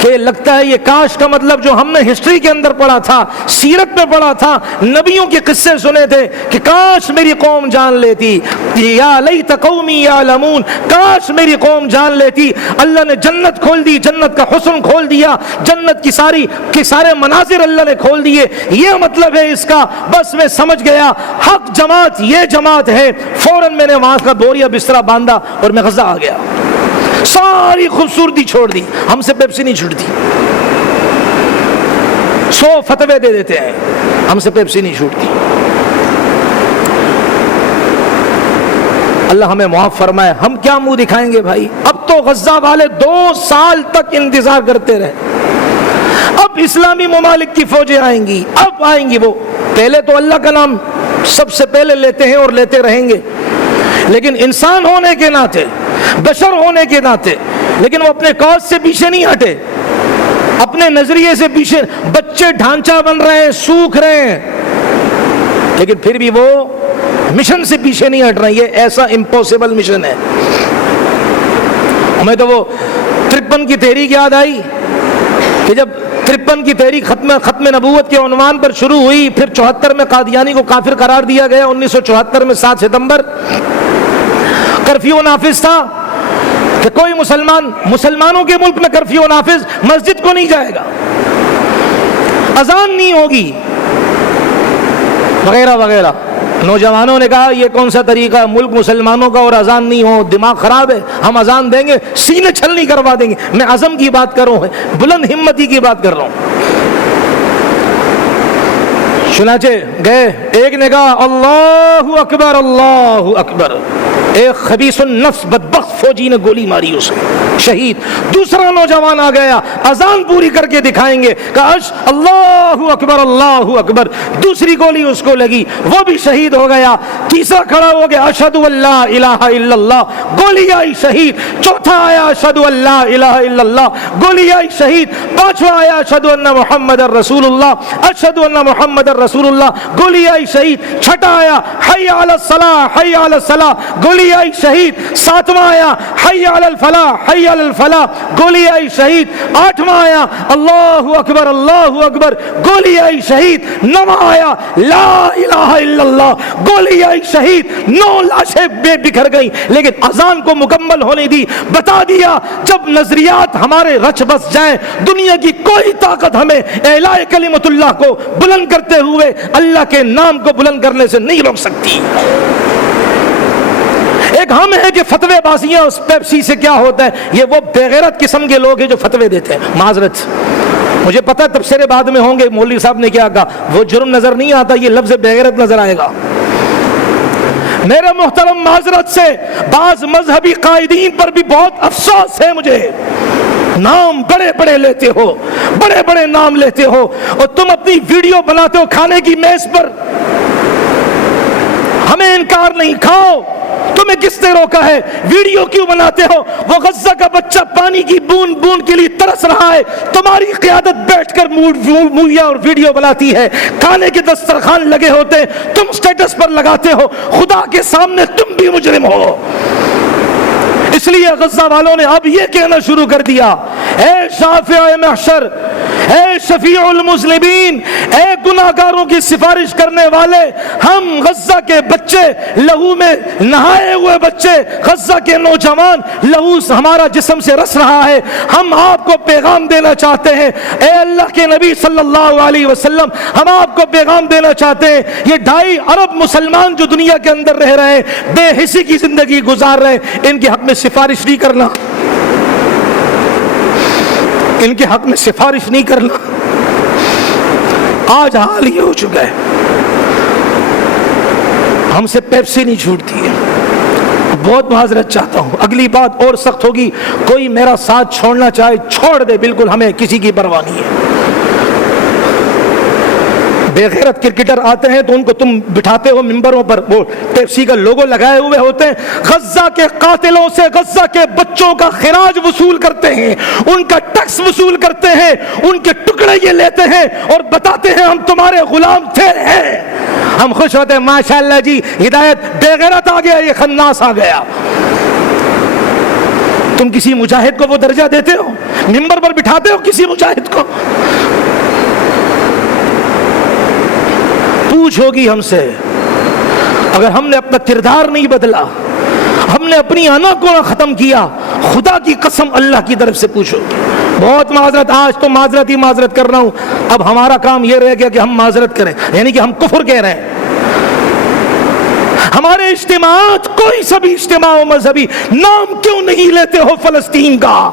کہ لگتا ہے یہ کاش کا مطلب جو ہم نے ہسٹری کے اندر پڑھا تھا، سیرت میں پڑھا تھا، نبیوں کے قصے سنے تھے کہ کاش میری قوم جان لیتی، یا لیت قومی یعلمون، کاش میری قوم جان لیتی۔ اللہ نے جنت کھول دی، جنت کا حسن کھول دیا، جنت کی سارے مناظر اللہ نے کھول دیے، یہ مطلب ہے اس کا۔ بس میں سمجھ گیا حق جماعت یہ جماعت ہے۔ فوراً میں نے وہاں کا بوریا بسترا باندھا اور میں غزہ آ گیا، ساری خوبصورتی چھوڑ دی، ہم سے پیپسی نہیں چھوٹتی، 100 فتوے دے دیتے ہیں، ہم سے پیپسی نہیں چھوٹتی۔ اللہ ہمیں معاف فرمائے، ہم کیا منہ دکھائیں گے بھائی؟ اب تو غزہ والے 2 سال تک انتظار کرتے رہے، اب اسلامی ممالک کی فوجیں آئیں گی، اب آئیں گی وہ، پہلے تو اللہ کا نام سب سے پہلے لیتے ہیں اور لیتے رہیں گے، لیکن انسان ہونے کے ناطے، بشر ہونے کے ناطے، لیکن وہ اپنے کاز سے پیچھے نہیں ہٹے، اپنے نظریے سے پیچھے۔ بچے ڈھانچہ بن رہے ہیں، سوکھ رہے ہیں، لیکن پھر بھی وہ مشن سے پیچھے نہیں ہٹ رہے۔ یہ ایسا امپوسیبل مشن ہے۔ ہمیں تو وہ 53 کی تحریک یاد آئی کہ جب 53 کی تحریک ختم نبوت کے عنوان پر شروع ہوئی، پھر 74 میں قادیانی کو کافر قرار دیا گیا، 1974 میں 7 ستمبر کرفیو نافذ تھا کہ کوئی مسلمانوں کے ملک میں کرفیو نافذ، مسجد کو نہیں جائے گا، اذان نہیں ہوگی، وغیرہ وغیرہ۔ نوجوانوں نے کہا یہ کون سا طریقہ ہے، ملک مسلمانوں کا اور اذان نہیں ہو، دماغ خراب ہے، ہم اذان دیں گے سینے چھلنی کروا دیں گے۔ میں عزم کی بات کر رہا ہوں، بلند ہمتی کی بات کر رہا ہوں۔ چنانچہ گئے، ایک نے کہا اللہ اکبر اللہ اکبر، ایک خبیث النفس بدبخت فوجی نے گولی ماری اسے، شہید۔ دوسرا نوجوان آ گیا، اذان پوری کر کے دکھائیں گے، کہا اللہ اکبر اللہ اکبر، دوسری گولی اس کو لگی، وہ بھی شہید ہو گیا۔ تیسرا کھڑا ہو گیا، اشہد ان لا الہ الا اللہ، گولی آئی، شہید۔ چوتھا آیا، اشہد ان لا الہ الا اللہ، گولی آئی، شہید۔ پانچواں آیا، اشہد ان محمد رسول اللہ، اشہد ان محمد رسول اللہ، گولی آئی، شہید۔ چھٹا آیا، حی علی الصلاۃ حی علی الصلاۃ، گولی آئی، شہید۔ ساتواں آیا، حی علی الفلاح حی علی الفلاح، گولی آئی، شہید۔ آٹھواں آیا، اللہ اکبر، گولی آئی، شہید۔ نواں آیا، لا الہ الا اللہ، گولی آئی، شہید۔ 9 لاشیں بے بکھر گئی، لیکن اذان کو مکمل ہونے دی۔ بتا دیا جب نظریات ہمارے رچ بس جائیں، دنیا کی کوئی طاقت ہمیں اعلاء کلمت اللہ کو بلند کرتے ہوئے اللہ کے نام کو بلند کرنے سے نہیں روک سکتی۔ ایک ہم ہے کہ فتوے بازیاں، اس پیپسی سے کیا ہوتا ہے، یہ وہ بےغیرت قسم کے لوگ ہیں جو فتوے دیتے ہیں۔ معذرت، مجھے پتہ تبصرے بعد میں ہوں گے، مولوی صاحب نے کیا کہا، وہ جرم نظر نہیں آتا، یہ لفظ بےغیرت نظر آئے گا۔ میرے محترم، معذرت سے بعض مذہبی قائدین پر بھی بہت افسوس ہے مجھے، نام بڑے بڑے لیتے ہو، بڑے بڑے نام لیتے ہو، اور تم اپنی ویڈیو بناتے ہو کھانے کی میز پر، ہمیں انکار نہیں، کھاؤ، تمہیں کس نے روکا ہے؟ ویڈیو کیوں بناتے ہو؟ وہ غزہ کا بچہ پانی کی بوند بوند کے لیے ترس رہا ہے، تمہاری قیادت بیٹھ کر موویاں اور ویڈیو بناتی ہے، کھانے کے دسترخوان لگے ہوتے، تم سٹیٹس پر لگاتے ہو، خدا کے سامنے تم بھی مجرم ہو۔ اس لیے غزہ والوں نے اب یہ کہنا شروع کر دیا، اے شافع محشر، اے شفیع المذنبین، اے گناہگاروں کی سفارش کرنے والے، ہم غزہ کے بچے، لہو میں نہائے ہوئے بچے، غزہ کے نوجوان، لہو ہمارا جسم سے رس رہا ہے، ہم آپ کو پیغام دینا چاہتے ہیں، اے اللہ کے نبی صلی اللہ علیہ وسلم، ہم آپ کو پیغام دینا چاہتے ہیں، یہ 2.5 ارب مسلمان جو دنیا کے اندر رہ رہے ہیں، بے حسی کی زندگی گزار رہے ہیں، ان کے حق میں سفارش نہیں کرنا، ان کے حق میں سفارش نہیں کرنا۔ آج حال یہ ہو چکا ہے، ہم سے پیپسی نہیں چھوٹتی ہے۔ بہت معذرت چاہتا ہوں، اگلی بات اور سخت ہوگی، کوئی میرا ساتھ چھوڑنا چاہے چھوڑ دے، بالکل ہمیں کسی کی پرواہ نہیں ہے۔ بے غیرت کرکٹر آتے ہیں تو ان کو تم بٹھاتے ہو ممبروں پر، وہ پیپسی کا لوگو لگائے ہوئے ہوتے ہیں، غزہ کے قاتلوں سے غزہ کے بچوں کا خراج وصول کرتے ہیں، ان کا ٹیکس وصول کرتے ہیں، ان کے ٹکڑے یہ لیتے ہیں اور بتاتے ہیں ہم تمہارے غلام تھے ہیں۔ ہم خوش ہوتے ہیں ماشاءاللہ جی، ہدایت، بے غیرت آ گیا، یہ خناس آ گیا۔ تم کسی مجاہد کو وہ درجہ دیتے ہو؟ ممبر پر بٹھاتے ہو کسی مجاہد کو؟ پوچھ ہوگی ہم سے، اگر ہم نے اپنا کردار نہیں بدلا، ہم نے اپنی انا کو ختم کیا، خدا کی قسم اللہ کی طرف سے پوچھو۔ بہت معذرت، آج تو معذرت ہی معذرت کر رہا ہوں، اب ہمارا کام یہ رہ گیا کہ ہم معذرت کریں، یعنی کہ ہم کفر کہہ رہے ہیں۔ ہمارے اجتماعات، کوئی سا بھی اجتماع و مذہبی، نام کیوں نہیں لیتے ہو فلسطین کا؟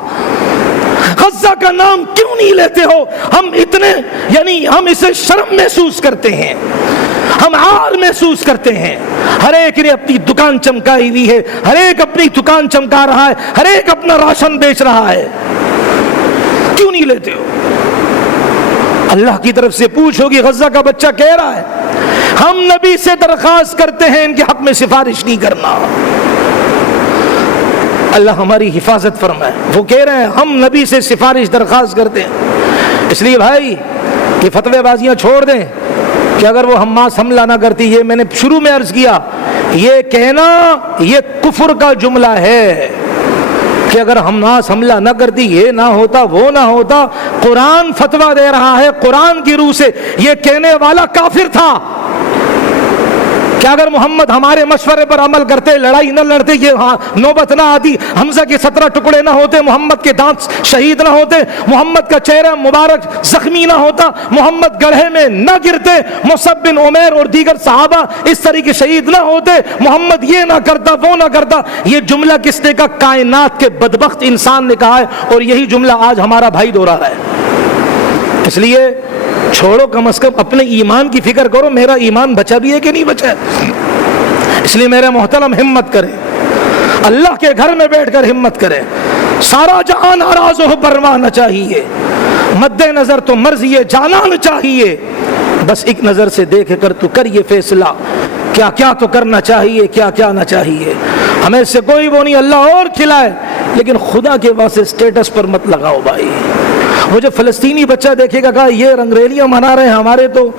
غزہ کا نام کیوں نہیں لیتے ہو؟ ہم اتنے، یعنی ہم اسے شرم محسوس کرتے ہیں، ہم عار محسوس کرتے ہیں۔ ہر ایک نے اپنی دکان چمکائی ہوئی ہے، ہر ایک اپنی دکان چمکا رہا ہے، ہر ایک اپنا راشن بیچ رہا ہے، کیوں نہیں لیتے ہو؟ اللہ کی طرف سے پوچھو کہ غزہ کا بچہ کہہ رہا ہے ہم نبی سے درخواست کرتے ہیں ان کے حق میں سفارش نہیں کرنا، اللہ ہماری حفاظت فرمائے۔ وہ کہہ رہے ہیں ہم نبی سے سفارش درخواست کرتے ہیں۔ اس لیے بھائی یہ فتوی بازیاں چھوڑ دیں کہ اگر وہ حماس حملہ نہ کرتی، یہ میں نے شروع میں عرض کیا، یہ کہنا یہ کفر کا جملہ ہے کہ اگر حماس حملہ نہ کرتی، یہ نہ ہوتا، وہ نہ ہوتا۔ قرآن فتویٰ دے رہا ہے قرآن کی روح سے، یہ کہنے والا کافر تھا کہ اگر محمد ہمارے مشورے پر عمل کرتے، لڑائی نہ لڑتے، یہ نوبت نہ آتی، حمزہ کے 17 ٹکڑے نہ ہوتے، محمد کے دانت شہید نہ ہوتے، محمد کا چہرہ مبارک زخمی نہ ہوتا، محمد گڑھے میں نہ گرتے، مصعب بن عمیر اور دیگر صحابہ اس طریقے شہید نہ ہوتے، محمد یہ نہ کرتا، وہ نہ کرتا۔ یہ جملہ کس نے کہا؟ کائنات کے بدبخت انسان نے کہا ہے، اور یہی جملہ آج ہمارا بھائی دوہرا رہا ہے۔ اس لیے چھوڑو، کم از کم اپنے ایمان کی فکر کرو، میرا ایمان بچا بھی ہے کہ نہیں بچا ہے۔ اس لیے میرے محترم ہمت کرے، اللہ کے گھر میں بیٹھ کر ہمت کرے۔ سارا جہان ناراض ہو پرواہ نہ چاہیے، مد نظر تو مرضی جانان چاہیے، بس ایک نظر سے دیکھ کر تو کر یہ فیصلہ، کیا کیا تو کرنا چاہیے، کیا کیا نہ چاہیے۔ ہمیں سے کوئی وہ نہیں، اللہ اور کھلائے، لیکن خدا کے واسطے سٹیٹس پر مت لگاؤ بھائی۔ وہ جو فلسطینی بچہ دیکھے گا کہا یہ رنگریلیاں منا رہے ہیں، ہمارے تو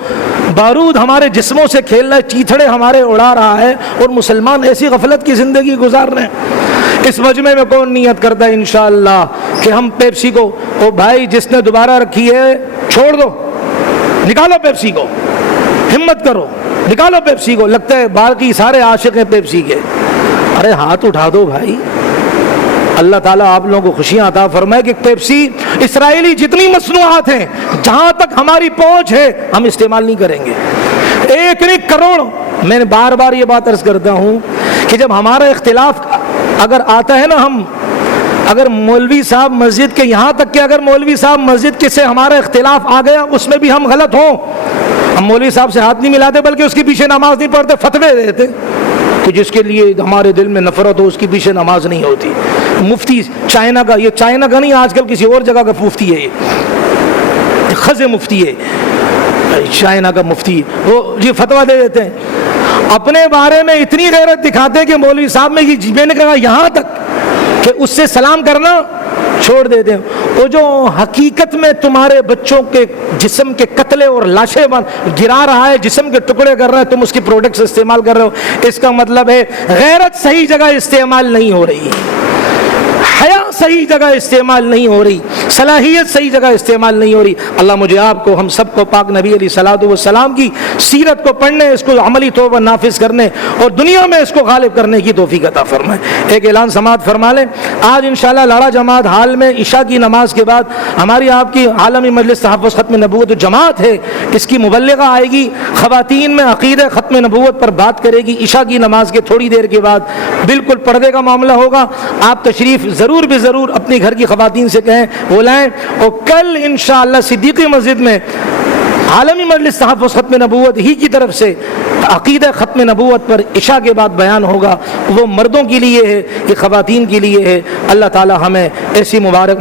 بارود ہمارے جسموں سے کھیل رہا ہے، چیتھڑے ہمارے اڑا رہا ہے، اور مسلمان ایسی غفلت کی زندگی گزار رہے ہیں۔ اس مجمع میں کون نیت کرتا ہے انشاءاللہ کہ ہم پیپسی کو، او بھائی جس نے دوبارہ رکھی ہے چھوڑ دو، نکالو پیپسی کو، ہمت کرو، نکالو پیپسی کو۔ لگتا ہے باقی سارے عاشق ہیں پیپسی کے، ارے ہاتھ اٹھا دو بھائی۔ اللہ تعالیٰ آپ لوگوں کو خوشیاں عطا فرمائے کہ پیپسی، اسرائیلی جتنی مصنوعات ہیں جہاں تک ہماری پہنچ ہے ہم استعمال نہیں کریں گے، ایک نہیں کروڑ۔ میں بار بار یہ بات عرض کرتا ہوں کہ جب ہمارا اختلاف اگر آتا ہے نا، ہم اگر مولوی صاحب مسجد کے، یہاں تک کہ اگر مولوی صاحب مسجد کے سے ہمارا اختلاف آ گیا، اس میں بھی ہم غلط ہوں، ہم مولوی صاحب سے ہاتھ نہیں ملاتے بلکہ اس کے پیچھے نماز نہیں پڑھتے، فتوے دیتے کہ جس کے لیے ہمارے دل میں نفرت ہو اس کے پیچھے نماز نہیں ہوتی۔ مفتی چائنا کا، یہ چائنا کا نہیں، آج کل کسی اور جگہ کا مفتی ہے، یہ خز مفتی ہے، چائنا کا مفتی، وہ یہ فتویٰ دے دیتے ہیں، اپنے بارے میں اتنی غیرت دکھاتے ہیں کہ مولوی صاحب میں نے کہا یہاں تک کہ اس سے سلام کرنا چھوڑ دیتے ہیں۔ وہ جو حقیقت میں تمہارے بچوں کے جسم کے قتلے اور لاشیں گرا رہا ہے، جسم کے ٹکڑے کر رہا ہے، تم اس کی پروڈکٹس استعمال کر رہے ہو، اس کا مطلب ہے غیرت صحیح جگہ استعمال نہیں ہو رہی، حیا صحیح جگہ استعمال نہیں ہو رہی، صلاحیت صحیح جگہ استعمال نہیں ہو رہی۔ اللہ مجھے آپ کو، ہم سب کو پاک نبی علیہ الصلوۃ والسلام کی سیرت کو پڑھنے، اس کو عملی طور پر نافذ کرنے اور دنیا میں اس کو غالب کرنے کی توفیق عطا فرمائے۔ ایک اعلان سماعت فرما لیں، آج انشاءاللہ لاڑہ جماعت ہال میں عشاء کی نماز کے بعد ہماری آپ کی عالمی مجلس تحفظ ختم نبوت جماعت ہے، اس کی مبلغہ آئے گی، خواتین میں عقیدہ ختم نبوت پر بات کرے گی۔ عشاء کی نماز کے تھوڑی دیر کے بعد بالکل پردے کا معاملہ ہوگا، آپ تشریف ضرور بھی ضرور اپنی گھر کی خواتین سے کہیں وہ لائیں۔ اور کل انشاءاللہ صدیقی مسجد میں عالمی مجلس تحفظ ختم نبوت ہی کی طرف سے عقیدہ ختم نبوت پر عشاء کے بعد بیان ہوگا، وہ مردوں کے لیے ہے، یہ خواتین کے لیے ہے۔ اللہ تعالی ہمیں ایسی مبارک